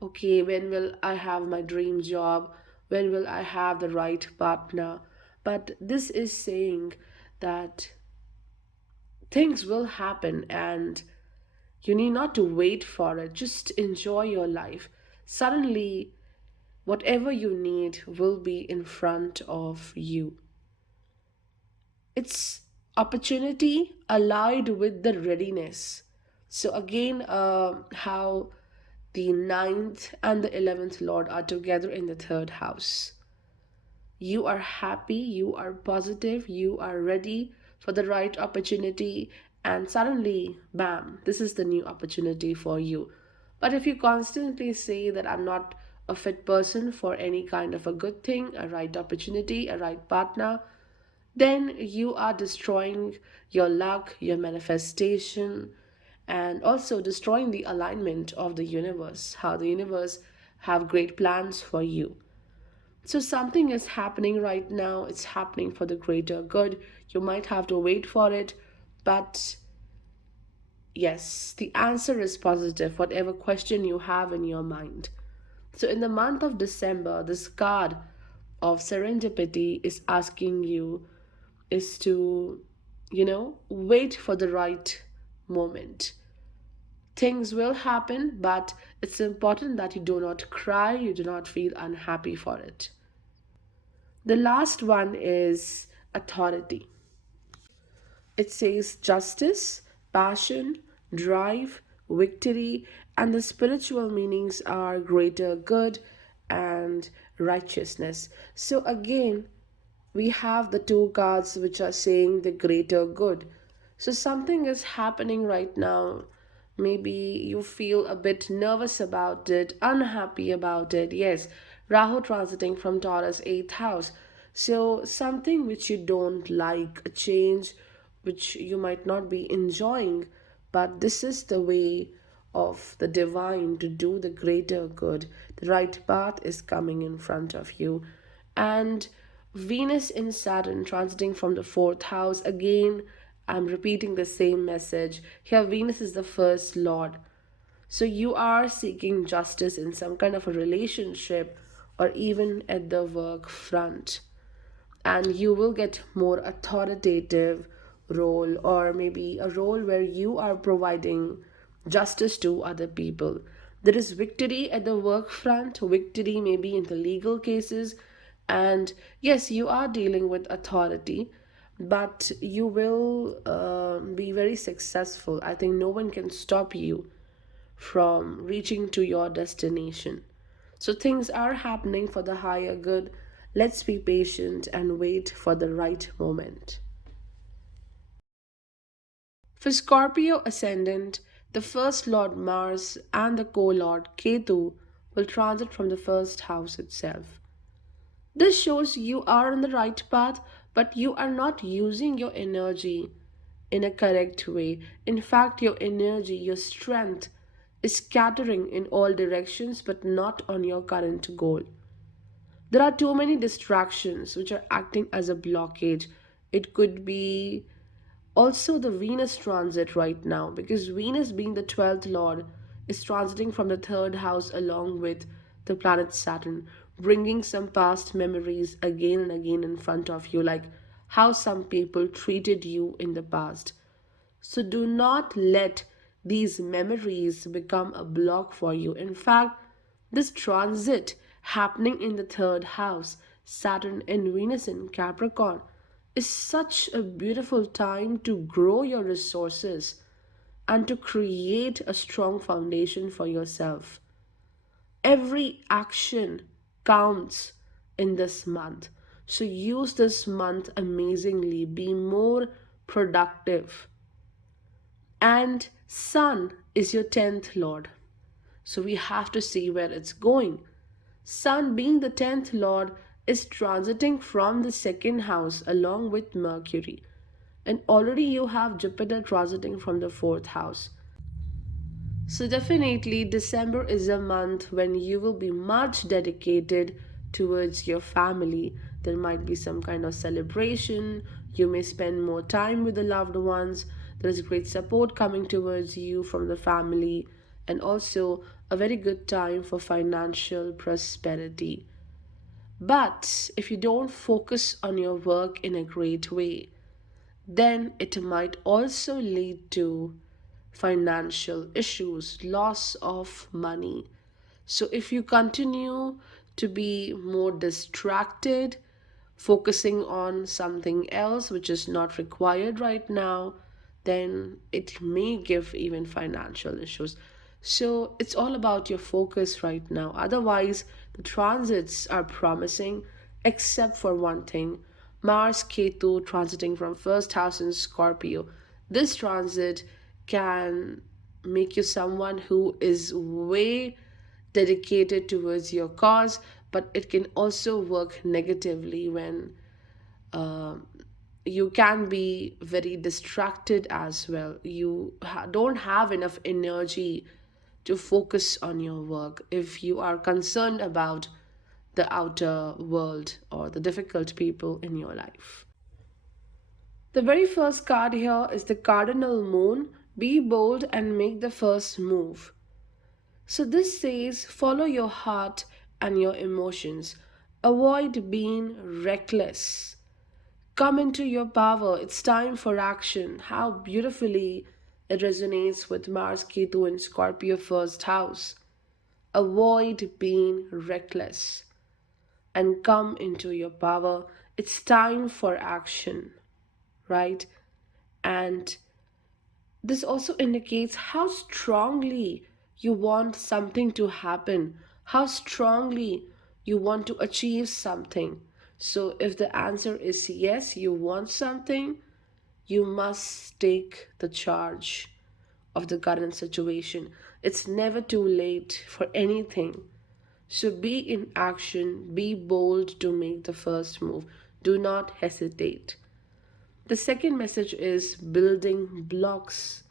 Okay, when will I have my dream job? When will I have the right partner? But this is saying that things will happen and you need not to wait for it. Just enjoy your life. Suddenly, whatever you need will be in front of you. It's opportunity allied with the readiness. So again, how the ninth and the 11th lord are together in the third house. You are happy, you are positive, you are ready for the right opportunity, and suddenly, bam, this is the new opportunity for you. But if you constantly say that I'm not a fit person for any kind of a good thing, a right opportunity, a right partner, then you are destroying your luck, your manifestation, and also destroying the alignment of the universe, how the universe have great plans for you. So something is happening right now, it's happening for the greater good. You might have to wait for it, but yes, the answer is positive, whatever question you have in your mind. So in the month of December, this card of serendipity is asking you is to, wait for the right moment. Things will happen, but it's important that you do not cry, you do not feel unhappy for it. The last one is authority. It says justice, passion, drive, victory, and the spiritual meanings are greater good and righteousness. So, again, we have the two cards which are saying the greater good. So, something is happening right now. Maybe you feel a bit nervous about it, unhappy about it. Yes, Rahu transiting from Taurus 8th house. So, something which you don't like, a change which you might not be enjoying, but this is the way of the divine to do the greater good. The right path is coming in front of you. And Venus in Saturn transiting from the fourth house. Again, I'm repeating the same message. Here, Venus is the first lord. So you are seeking justice in some kind of a relationship or even at the work front. And you will get more authoritative role, or maybe a role where you are providing justice to other people. There is victory at the work front, victory maybe in the legal cases, and yes, you are dealing with authority, but you will be very successful. I think no one can stop you from reaching to your destination. So things are happening for the higher good. Let's be patient and wait for the right moment. For Scorpio Ascendant, the first Lord Mars and the co Lord Ketu will transit from the first house itself. This shows you are on the right path, but you are not using your energy in a correct way. In fact, your energy, your strength is scattering in all directions, but not on your current goal. There are too many distractions which are acting as a blockage. It could be also the Venus transit right now, because Venus, being the 12th lord, is transiting from the third house along with the planet Saturn, bringing some past memories again and again in front of you, like how some people treated you in the past. So do not let these memories become a block for you. In fact, this transit happening in the third house, Saturn and Venus in Capricorn, is such a beautiful time to grow your resources and to create a strong foundation for yourself. Every action counts in this month. So use this month amazingly, be more productive. And Sun is your 10th lord. So we have to see where it's going. Sun, being the 10th lord, is transiting from the second house along with Mercury. And already you have Jupiter transiting from the fourth house. So, definitely, December is a month when you will be much dedicated towards your family. There might be some kind of celebration. You may spend more time with the loved ones. There is great support coming towards you from the family, and also a very good time for financial prosperity. But if you don't focus on your work in a great way, then it might also lead to financial issues, loss of money. So, if you continue to be more distracted, focusing on something else which is not required right now, then it may give even financial issues. So, it's all about your focus right now. Otherwise, the transits are promising, except for one thing: Mars Ketu transiting from first house in Scorpio. This transit can make you someone who is way dedicated towards your cause, but it can also work negatively when um you can be very distracted as well. You don't have enough energy to focus on your work if you are concerned about the outer world or the difficult people in your life. The very first card here is the Cardinal Moon. Be bold and make the first move. So this says follow your heart and your emotions. Avoid being reckless. Come into your power. It's time for action. How beautifully it resonates with Mars Ketu in Scorpio first house. Avoid being reckless and come into your power. It's time for action, right? And this also indicates how strongly you want something to happen, how strongly you want to achieve something. So, if the answer is yes, you want something, you must take the charge of the current situation. It's never too late for anything. So, be in action, be bold to make the first move. Do not hesitate. The second message is building blocks.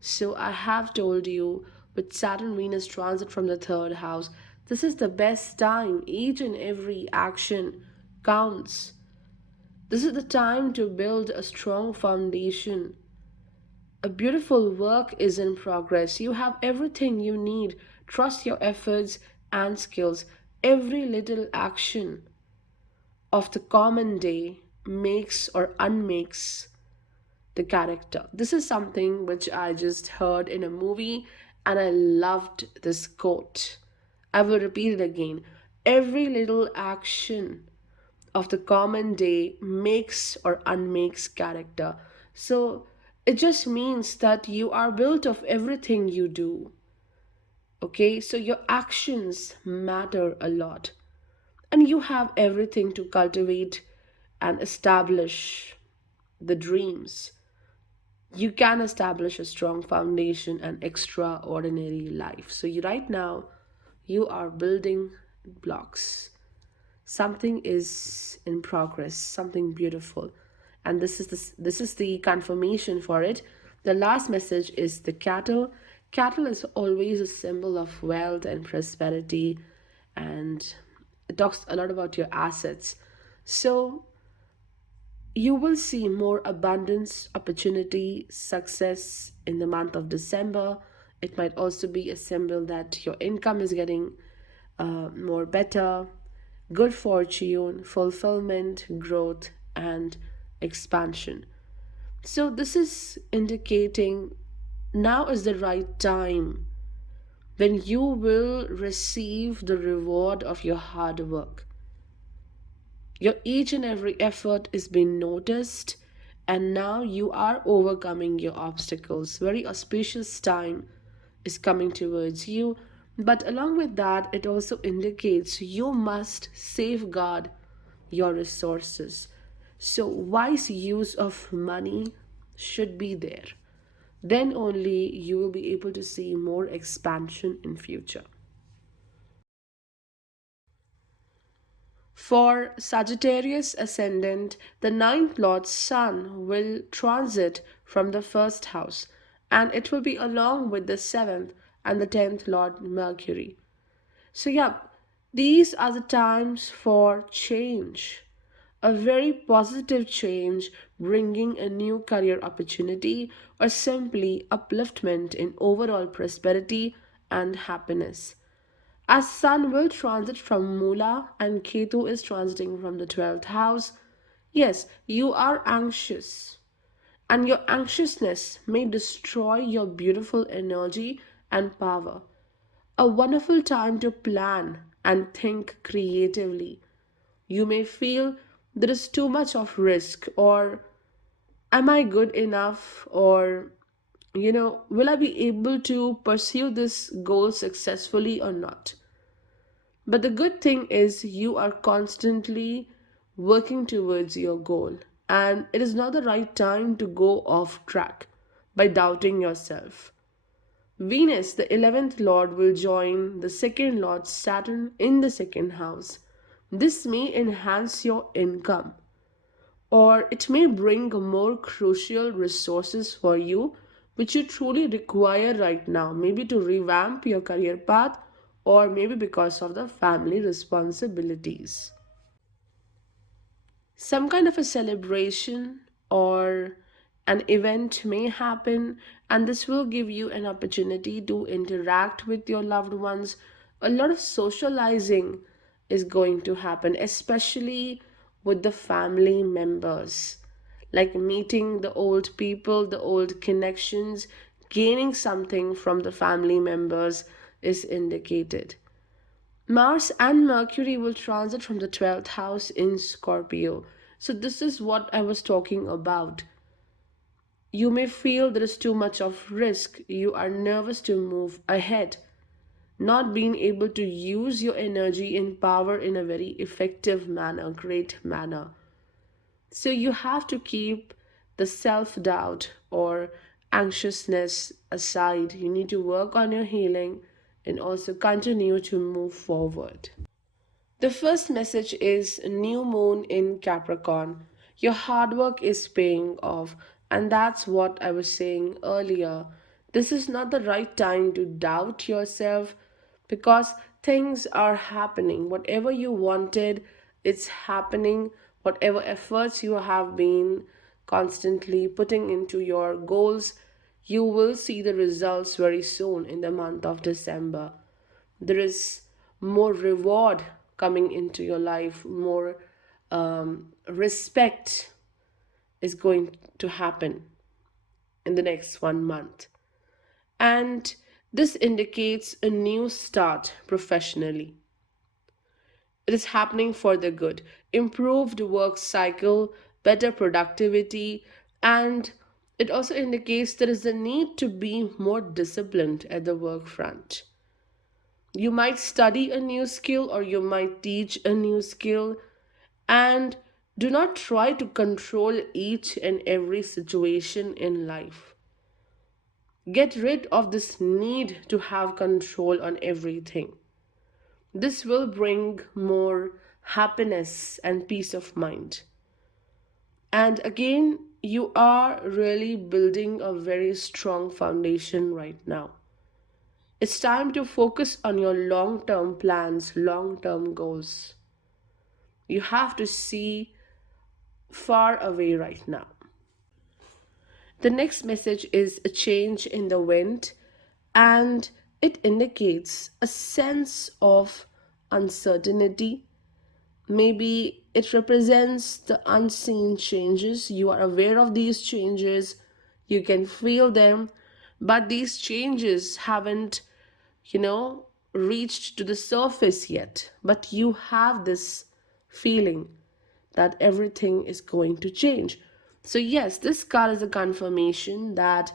So I have told you, with Saturn Venus transit from the third house, this is the best time. Each and every action counts. This is the time to build a strong foundation. A beautiful work is in progress. You have everything you need. Trust your efforts and skills. Every little action of the common day makes or unmakes the character. This is something which I just heard in a movie, And I loved this quote. I will repeat it again. Every little action of the common day makes or unmakes character. So it just means that you are built of everything you do. Okay, so your actions matter a lot, and you have everything to cultivate and establish the dreams. You can establish a strong foundation and extraordinary life. So you right now you are building blocks. Something is in progress, something beautiful. And this is the confirmation for it. The last message is the cattle. Cattle is always a symbol of wealth and prosperity, and it talks a lot about your assets. So you will see more abundance, opportunity, success in the month of December. It might also be a symbol that your income is getting more better, good fortune, fulfillment, growth, and expansion. So, this is indicating now is the right time when you will receive the reward of your hard work. Your each and every effort is being noticed, and now you are overcoming your obstacles. Very auspicious time is coming towards you. But along with that, it also indicates you must safeguard your resources. So, wise use of money should be there. Then only you will be able to see more expansion in future. For Sagittarius Ascendant, the ninth Lord's Sun will transit from the first house, and it will be along with the seventh and the tenth Lord Mercury. So, yeah, these are the times for change. A very positive change, bringing a new career opportunity or simply upliftment in overall prosperity and happiness. As Sun will transit from Mula and Ketu is transiting from the 12th house, yes, you are anxious, and your anxiousness may destroy your beautiful energy and power. A wonderful time to plan and think creatively. You may feel there is too much of risk, or am I good enough, or will I be able to pursue this goal successfully or not? But the good thing is, you are constantly working towards your goal, and it is not the right time to go off track by doubting yourself. Venus, the 11th Lord, will join the second Lord Saturn in the second house. This may enhance your income, or it may bring more crucial resources for you which you truly require right now, maybe to revamp your career path, or maybe because of the family responsibilities. Some kind of a celebration or an event may happen, and this will give you an opportunity to interact with your loved ones. A lot of socializing is going to happen, especially with the family members, like meeting the old people, the old connections, gaining something from the family members is indicated. Mars and Mercury will transit from the 12th house in Scorpio. So, this is what I was talking about. You may feel there is too much of risk. You are nervous to move ahead, not being able to use your energy and power in a very effective manner, great manner. So, you have to keep the self doubt or anxiousness aside. You need to work on your healing and also continue to move forward. The first message is new moon in Capricorn. Your hard work is paying off, and that's what I was saying earlier. This is not the right time to doubt yourself because things are happening. Whatever you wanted, it's happening. Whatever efforts you have been constantly putting into your goals, you will see the results very soon in the month of December. There is more reward coming into your life, more respect is going to happen in the next 1 month. And This indicates a new start professionally. It is happening for the good. Improved work cycle, better productivity, and it also indicates there is a need to be more disciplined at the work front. You might study a new skill or you might teach a new skill, and do not try to control each and every situation in life. Get rid of this need to have control on everything. This will bring more happiness and peace of mind. And again, you are really building a very strong foundation right now. It's time to focus on your long term plans, long term goals. You have to see far away right now. The next message is a change in the wind, and it indicates a sense of uncertainty. Maybe it represents the unseen changes. You are aware of these changes, you can feel them, but these changes haven't, you know, reached to the surface yet. But you have this feeling that everything is going to change. So, yes, this card is a confirmation that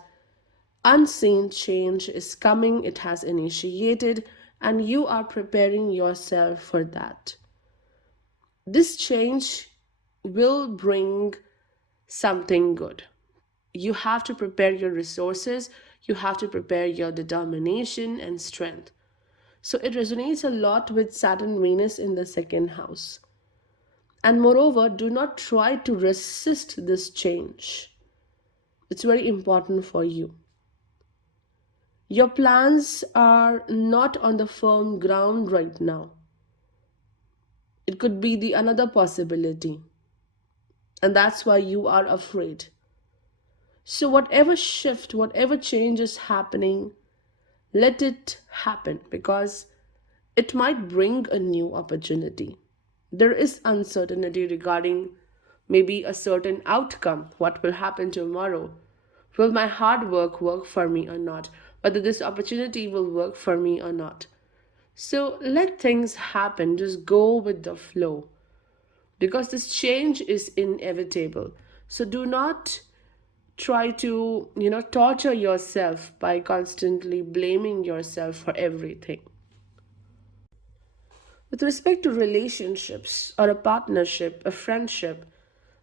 unseen change is coming, it has initiated, and you are preparing yourself for that. This change will bring something good. You have to prepare your resources, you have to prepare your determination and strength. So it resonates a lot with Saturn Venus in the second house. And moreover, do not try to resist this change. It's very important for you. Your plans are not on the firm ground right now. It could be the another possibility. And that's why you are afraid. So, whatever shift, whatever change is happening, let it happen because it might bring a new opportunity. There is uncertainty regarding maybe a certain outcome. What will happen tomorrow? Will my hard work for me or not? Whether this opportunity will work for me or not. So let things happen. Just go with the flow because this change is inevitable. So do not try to, torture yourself by constantly blaming yourself for everything. With respect to relationships or a partnership, a friendship,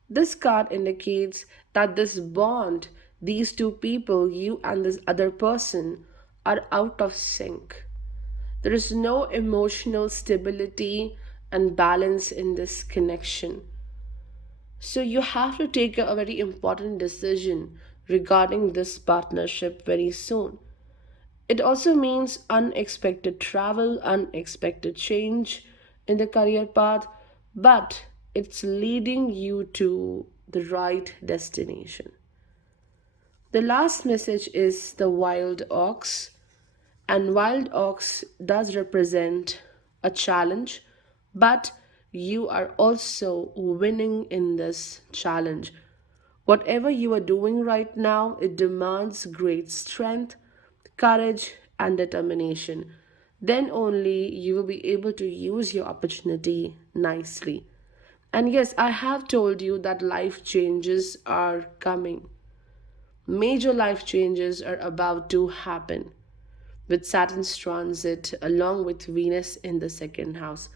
this card indicates that this bond, these two people, you and this other person, are out of sync. There is no emotional stability and balance in this connection. So you have to take a very important decision regarding this partnership very soon. It also means unexpected travel, unexpected change in the career path, but it's leading you to the right destination. The last message is the wild ox, and wild ox does represent a challenge, but you are also winning in this challenge. Whatever you are doing right now, it demands great strength, courage, and determination. Then only you will be able to use your opportunity nicely. And yes, I have told you that life changes are coming. Major life changes are about to happen with Saturn's transit along with Venus in the second house.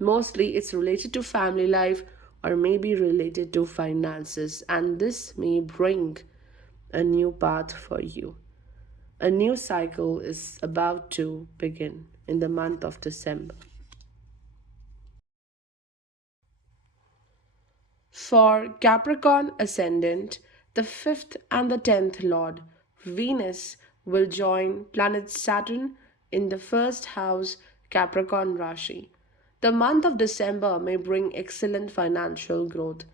Mostly it's related to family life or maybe related to finances, and this may bring a new path for you. A new cycle is about to begin in the month of December. For Capricorn Ascendant, the 5th and the 10th Lord, Venus, will join planet Saturn in the first house, Capricorn Rashi. The month of December may bring excellent financial growth,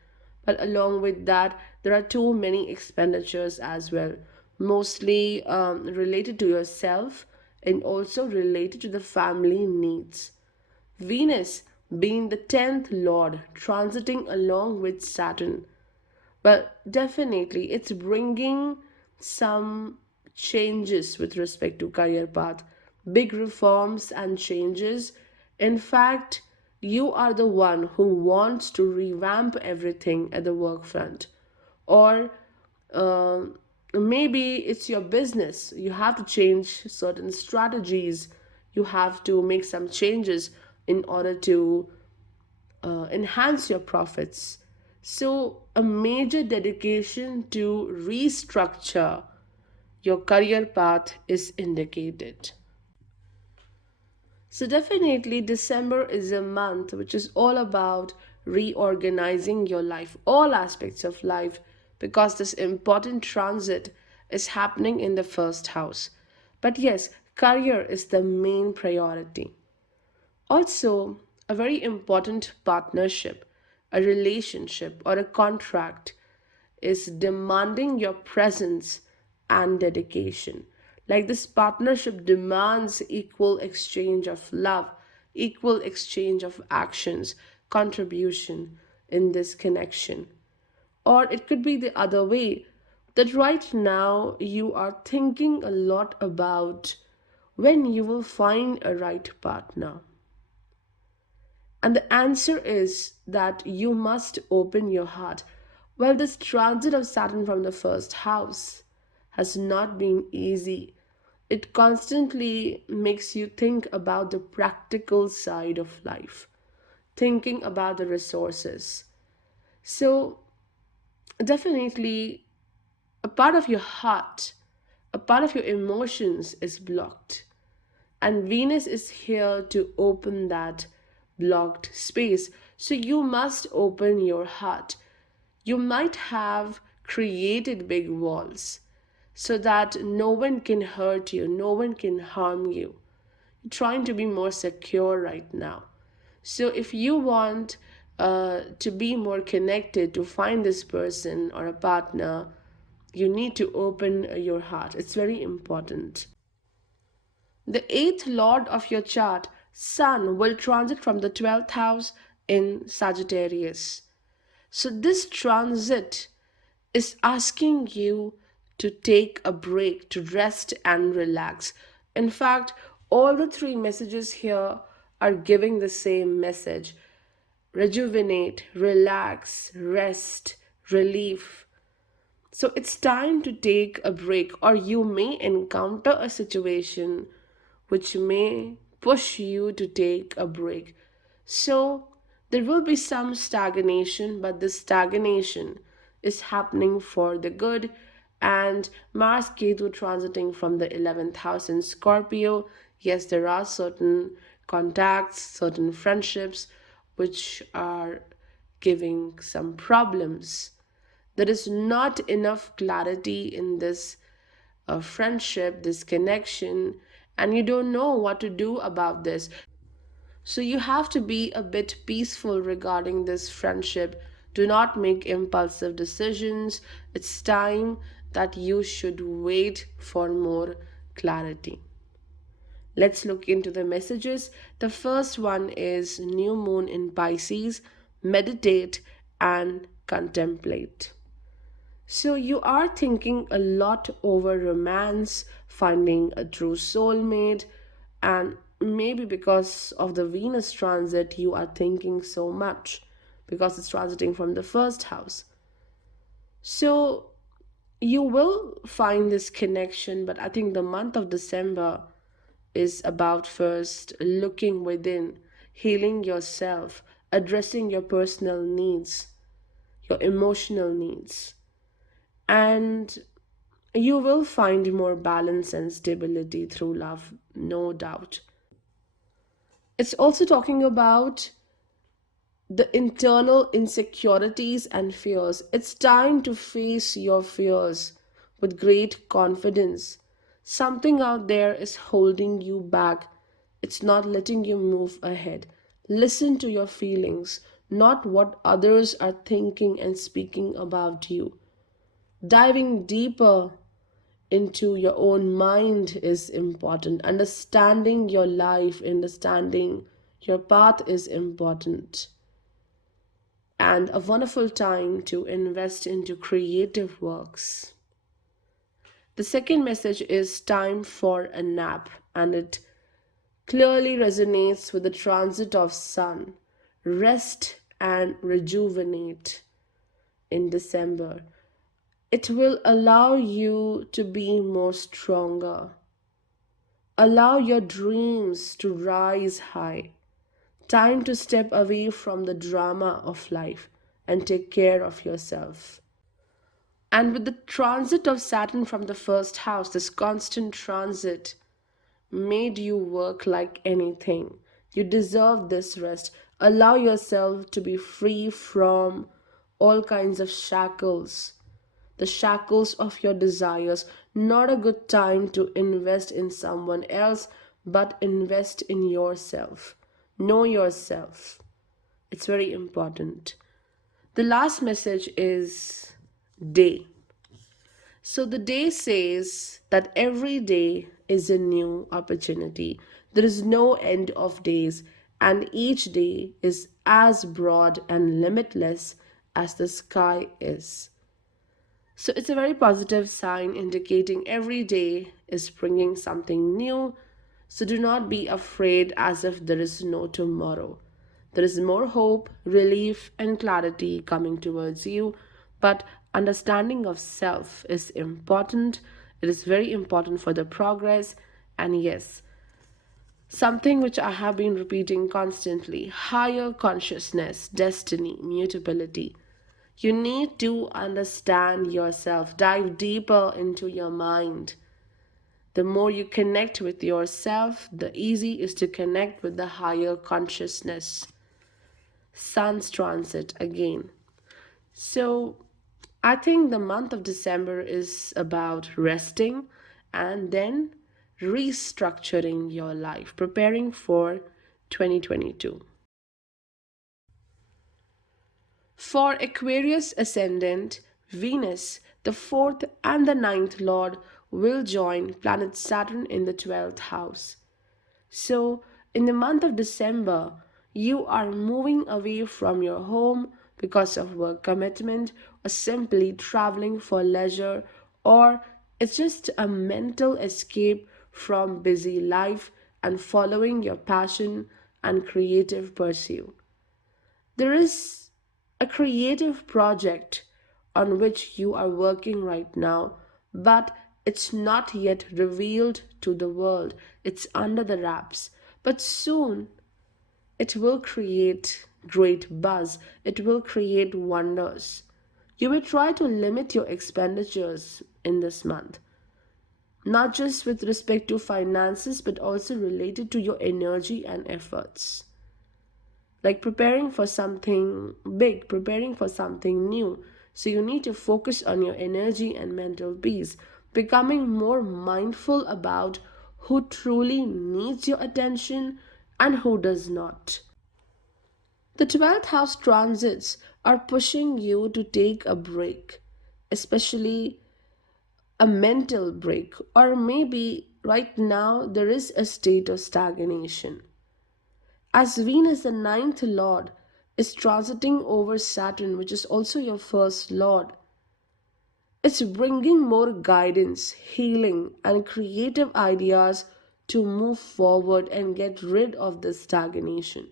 but along with that, there are too many expenditures as well, mostly related to yourself and also related to the family needs. Venus, being the 10th lord, transiting along with Saturn. Well, definitely, it's bringing some changes with respect to career path, big reforms and changes. In fact, you are the one who wants to revamp everything at the work front. Or uh, maybe it's your business. You have to change certain strategies. You have to make some changes in order to enhance your profits. So, a major dedication to restructure your career path is indicated. So, definitely, December is a month which is all about reorganizing your life, all aspects of life, because this important transit is happening in the first house. But yes, career is the main priority. Also, a very important partnership, a relationship, or a contract is demanding your presence and dedication. Like this partnership demands equal exchange of love, equal exchange of actions, contribution in this connection. Or it could be the other way that right now you are thinking a lot about when you will find a right partner. And the answer is that you must open your heart. Well, this transit of Saturn from the first house has not been easy. It constantly makes you think about the practical side of life, thinking about the resources. So, definitely, a part of your heart, a part of your emotions is blocked. And Venus is here to open that blocked space. So you must open your heart. You might have created big walls so that no one can hurt you, no one can harm you. You're trying to be more secure right now. So if you want to be more connected, to find this person or a partner, you need to open your heart. It's very important. The eighth lord of your chart, Sun, will transit from the 12th house in Sagittarius. So, this transit is asking you to take a break, to rest and relax. In fact, all the three messages here are giving the same message: rejuvenate, relax, rest, relief. So it's time to take a break, or you may encounter a situation which may push you to take a break. So there will be some stagnation, but this stagnation is happening for the good. And Mars Ketu transiting from the 11th house in Scorpio. Yes, there are certain contacts, certain friendships which are giving some problems. There is not enough clarity in this friendship, this connection, and you don't know what to do about this. So you have to be a bit peaceful regarding this friendship. Do not make impulsive decisions. It's time that you should wait for more clarity. Let's look into the messages. The first one is new moon in Pisces, meditate and contemplate. So you are thinking a lot over romance, finding a true soulmate, and maybe because of the Venus transit, you are thinking so much because it's transiting from the first house. So you will find this connection, but I think the month of December is about first looking within, healing yourself, addressing your personal needs, your emotional needs. And you will find more balance and stability through love, no doubt. It's also talking about the internal insecurities and fears. It's time to face your fears with great confidence. Something out there is holding you back, it's not letting you move ahead. Listen to your feelings, not what others are thinking and speaking about you. Diving deeper into your own mind is important. Understanding your life, understanding your path is important. And a wonderful time to invest into creative works. The second message is time for a nap, and it clearly resonates with the transit of Sun. Rest and rejuvenate in December. It will allow you to be more stronger. Allow your dreams to rise high. Time to step away from the drama of life and take care of yourself. And with the transit of Saturn from the first house, this constant transit made you work like anything. You deserve this rest. Allow yourself to be free from all kinds of shackles, the shackles of your desires. Not a good time to invest in someone else, but invest in yourself. Know yourself. It's very important. The last message is day. So the day says that every day is a new opportunity. There is no end of days, and each day is as broad and limitless as the sky is. So it's a very positive sign indicating every day is bringing something new. So do not be afraid as if there is no tomorrow. There is more hope, relief, and clarity coming towards you. But understanding of self is important. It is very important for the progress. And yes, something which I have been repeating constantly: higher consciousness, destiny, mutability. You need to understand yourself, dive deeper into your mind. The more you connect with yourself, the easy is to connect with the higher consciousness. Sun's transit again. So I think the month of December is about resting and then restructuring your life, preparing for 2022. For Aquarius Ascendant, Venus, the fourth and the ninth lord, will join planet Saturn in the 12th house. So, in the month of December, you are moving away from your home because of work commitment, or simply traveling for leisure, or it's just a mental escape from busy life and following your passion and creative pursuit. There is a creative project on which you are working right now, but it's not yet revealed to the world. It's under the wraps. But soon it will create great buzz. It will create wonders. You will try to limit your expenditures in this month, not just with respect to finances, but also related to your energy and efforts, like preparing for something big, preparing for something new. So you need to focus on your energy and mental peace, becoming more mindful about who truly needs your attention and who does not. The 12th house transits are pushing you to take a break, especially a mental break, or maybe right now there is a state of stagnation. As Venus, the ninth lord, is transiting over Saturn, which is also your first lord, it's bringing more guidance, healing, and creative ideas to move forward and get rid of this stagnation.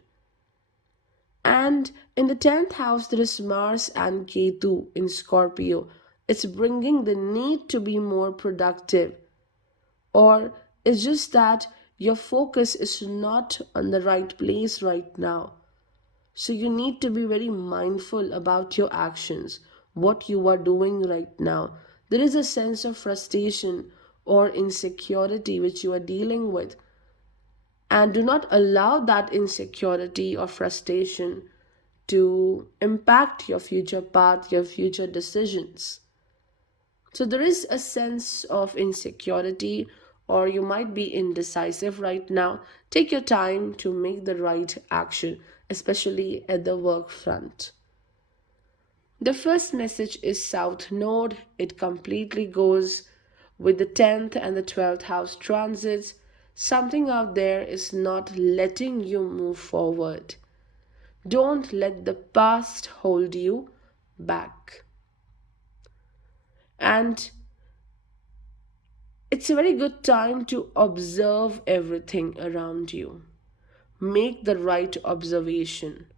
And in the 10th house, there is Mars and Ketu in Scorpio. It's bringing the need to be more productive, or it's just that your focus is not on the right place right now. So you need to be very mindful about your actions, what you are doing right now. There is a sense of frustration or insecurity which you are dealing with. And do not allow that insecurity or frustration to impact your future path, your future decisions. So there is a sense of insecurity, or you might be indecisive right now. Take your time to make the right action, especially at the work front. The first message is South Node. It completely goes with the 10th and the 12th house transits. Something out there is not letting you move forward. Don't let the past hold you back. And It's a very good time to observe everything around you. Make the right observation.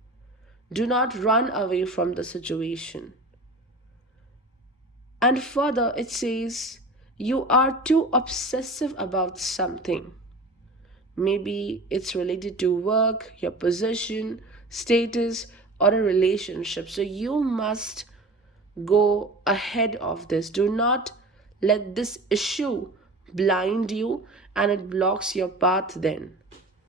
Do not run away from the situation. And further, it says you are too obsessive about something. Maybe it's related to work, your position, status, or a relationship. So you must go ahead of this. Do not let this issue blind you and it blocks your path then.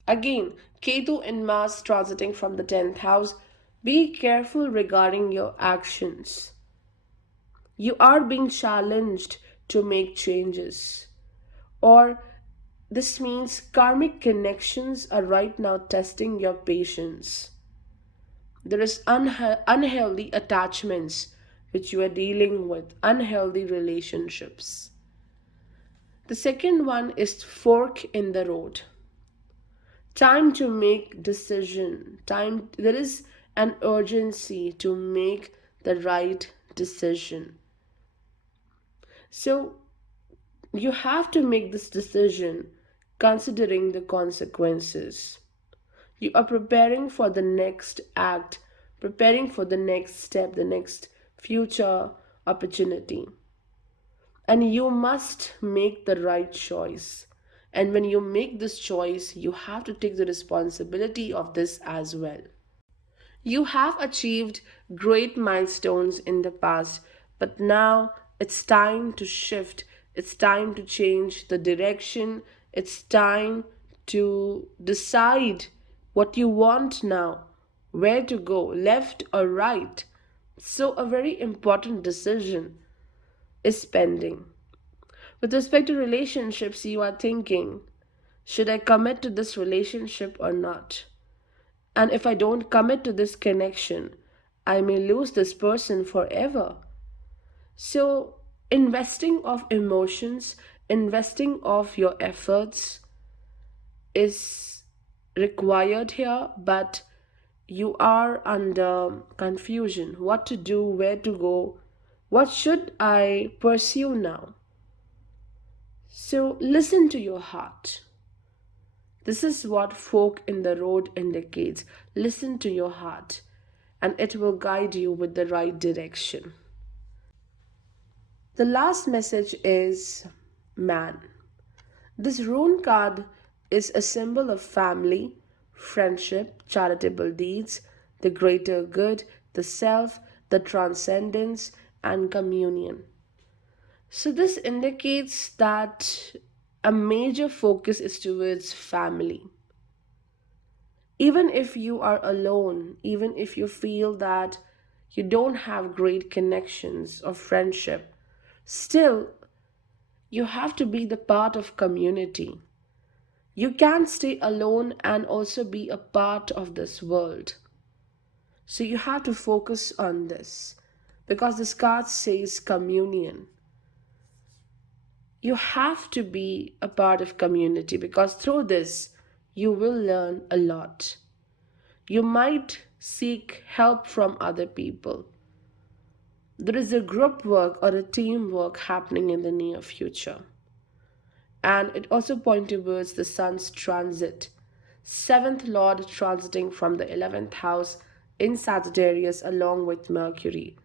Again, Ketu and Mars transiting from the 10th house. Be careful regarding your actions. You are being challenged to make changes. Or this means karmic connections are right now testing your patience. There is unhealthy attachments which you are dealing with, unhealthy relationships. The second one is fork in the road. Time to make decision. Time there is an urgency to make the right decision. So you have to make this decision considering the consequences. You are preparing for the next act, preparing for the next step, the next future opportunity. And you must make the right choice. And when you make this choice, you have to take the responsibility of this as well. You have achieved great milestones in the past, but now it's time to shift. It's time to change the direction. It's time to decide what you want now, where to go, left or right. So, a very important decision is pending. With respect to relationships, you are thinking, should I commit to this relationship or not? And if I don't commit to this connection, I may lose this person forever. So, investing of emotions, investing of your efforts is required here, but you are under confusion. What to do, where to go, what should I pursue now? So, listen to your heart. This is what fork in the road indicates. Listen to your heart, and it will guide you with the right direction. The last message is man. This rune card is a symbol of family, friendship, charitable deeds, the greater good, the self, the transcendence, and communion. So, this indicates that a major focus is towards family. Even if you are alone, even if you feel that you don't have great connections or friendship, still you have to be the part of community. You can't stay alone and also be a part of this world. So you have to focus on this because this card says communion. You have to be a part of community because through this you will learn a lot. You might seek help from other people. There is a group work or a teamwork happening in the near future. And it also points towards the sun's transit. Seventh Lord transiting from the 11th house in Sagittarius along with Mercury.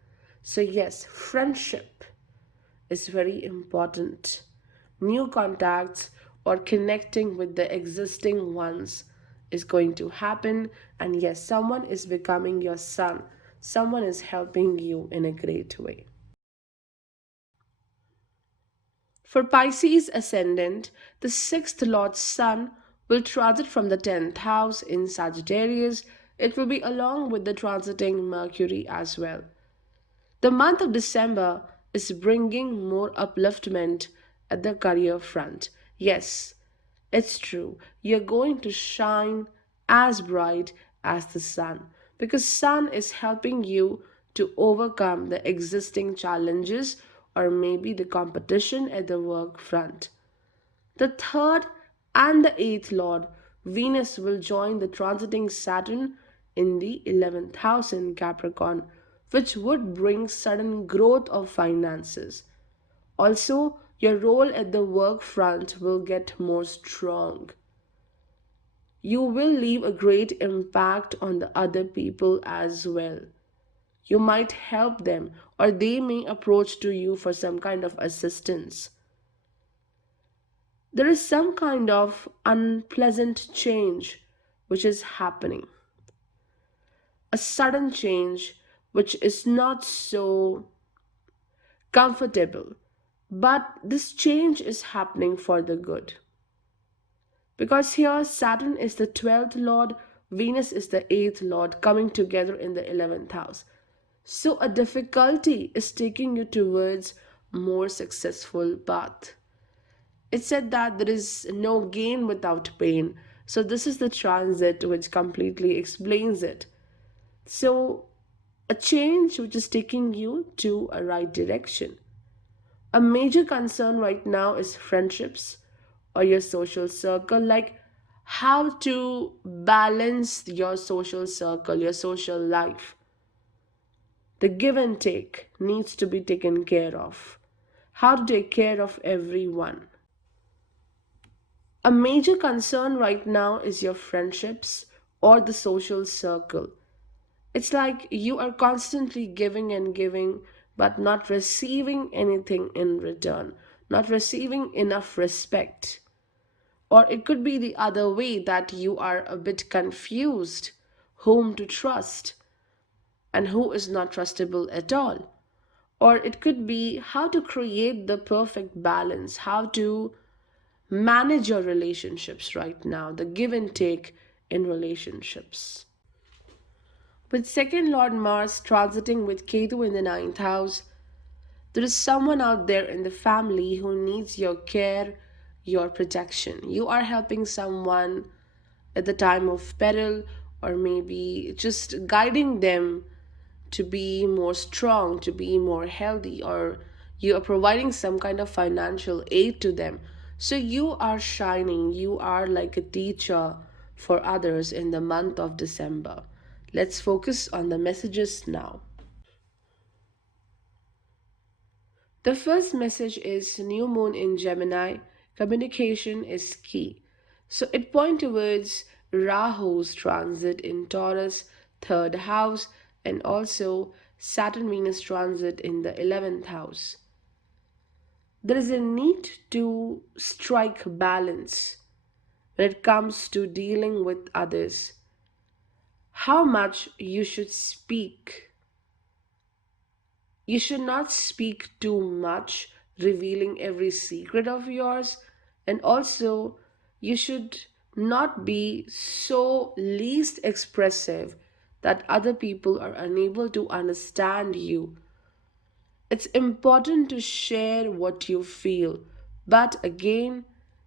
So, yes, friendship is very important. New contacts or connecting with the existing ones is going to happen. And yes, someone is becoming your son, someone is helping you in a great way. For Pisces Ascendant, the sixth Lord's Sun will transit from the 10th house in Sagittarius. It will be along with the transiting Mercury as well. The month of December is bringing more upliftment at the career front. Yes, it's true. You're going to shine as bright as the sun because sun is helping you to overcome the existing challenges or maybe the competition at the work front. The third and the eighth lord, Venus, will join the transiting Saturn in the 11th house in Capricorn, which would bring sudden growth of finances. Also, Your role at the work front will get more strong. You will leave a great impact on the other people as well. You might help them, or they may approach to you for some kind of assistance. There is some kind of unpleasant change which is happening. A sudden change which is not so comfortable. But this change is happening for the good. Because here Saturn is the 12th lord, Venus is the 8th lord, coming together in the 11th house. So a difficulty is taking you towards more successful path. It said that there is no gain without pain. So this is the transit which completely explains it. So a change which is taking you to a right direction. A major concern right now is friendships or your social circle, like how to balance your social circle, your social life. The give and take needs to be taken care of. How to take care of everyone. A major concern right now is your friendships or the social circle. It's like you are constantly giving and giving, but not receiving anything in return, not receiving enough respect. Or it could be the other way that you are a bit confused whom to trust and who is not trustable at all. Or it could be how to create the perfect balance, how to manage your relationships right now, the give and take in relationships. With second Lord Mars transiting with Ketu in the ninth house, there is someone out there in the family who needs your care, your protection. You are helping someone at the time of peril, or maybe just guiding them to be more strong, to be more healthy, or you are providing some kind of financial aid to them. So you are shining, you are like a teacher for others in the month of December. Let's focus on the messages now. The first message is new moon in Gemini. Communication is key. So it points towards Rahu's transit in Taurus, third house, and also Saturn Venus transit in the 11th house. There is a need to strike balance when it comes to dealing with others. How much you should speak. You should not speak too much, revealing every secret of yours, and also you should not be so least expressive that other people are unable to understand you. It's important to share what you feel, but again,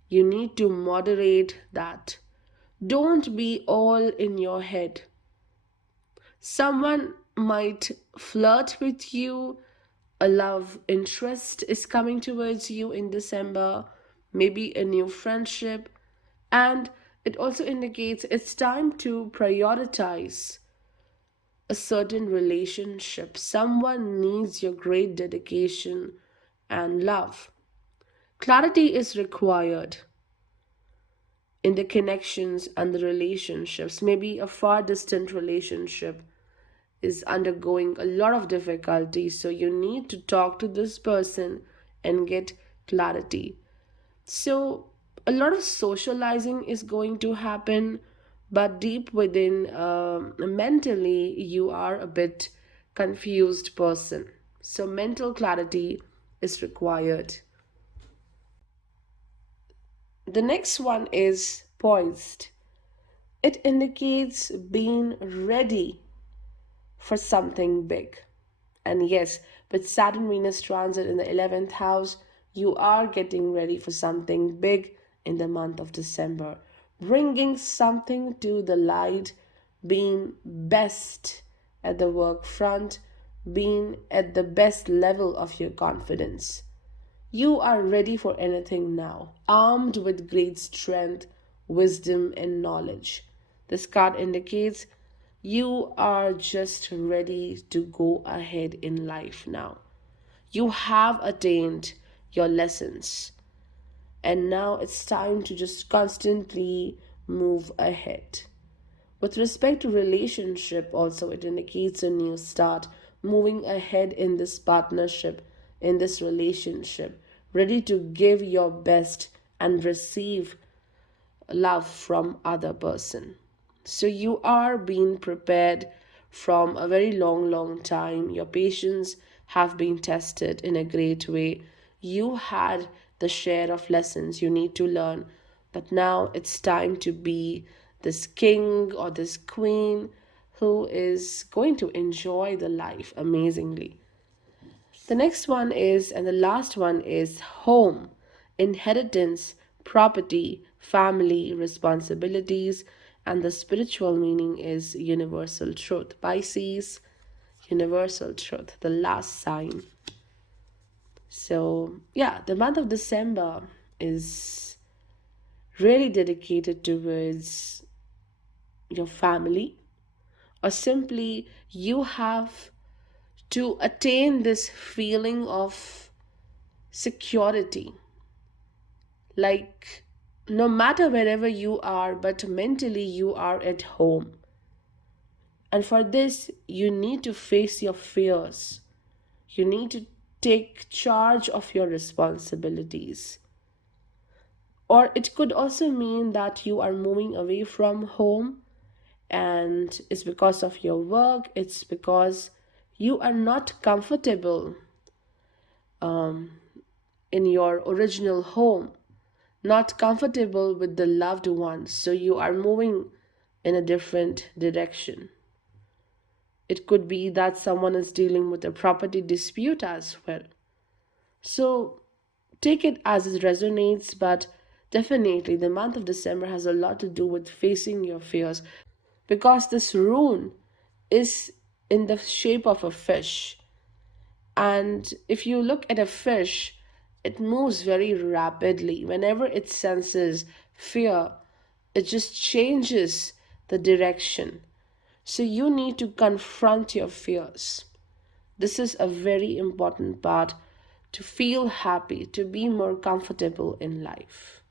you need to moderate that. Don't be all in your head. Someone might flirt with you, a love interest is coming towards you in December, maybe a new friendship, and it also indicates it's time to prioritize a certain relationship. Someone needs your great dedication and love. Clarity is required in the connections and the relationships. Maybe a far distant relationship is undergoing a lot of difficulty, so you need to talk to this person and get clarity. So a lot of socializing is going to happen, but deep within, mentally you are a bit confused person, so mental clarity is required. The next one is poised. It indicates being ready for something big. And yes, with Saturn Venus transit in the 11th house, you are getting ready for something big in the month of December, bringing something to the light, being best at the work front, being at the best level of your confidence. You are ready for anything now, armed with great strength, wisdom, and knowledge. This card indicates you are just ready to go ahead in life now. You have attained your lessons. And now it's time to just constantly move ahead. With respect to relationship, also, it indicates a new start, moving ahead in this partnership, in this relationship, ready to give your best and receive love from other person. So you are being prepared from a very long time. Your patience have been tested in a great way. You had the share of lessons you need to learn, but now it's time to be this king or this queen who is going to enjoy the life amazingly. The next one is, and the last one is home, inheritance, property, family, responsibilities, and the spiritual meaning is universal truth. Pisces, universal truth, the last sign. So, yeah, the month of December is really dedicated towards your family, or simply you have to attain this feeling of security, like no matter wherever you are, but mentally you are at home. And for this, you need to face your fears. You need to take charge of your responsibilities. Or it could also mean that you are moving away from home, and it's because of your work, it's because you are not comfortable in your original home, not comfortable with the loved ones, so you are moving in a different direction. It could be that someone is dealing with a property dispute as well. So take it as it resonates, but definitely the month of December has a lot to do with facing your fears, because this rune is in the shape of a fish. And if you look at a fish, it moves very rapidly. Whenever it senses fear, it just changes the direction. So you need to confront your fears. This is a very important part to feel happy, to be more comfortable in life.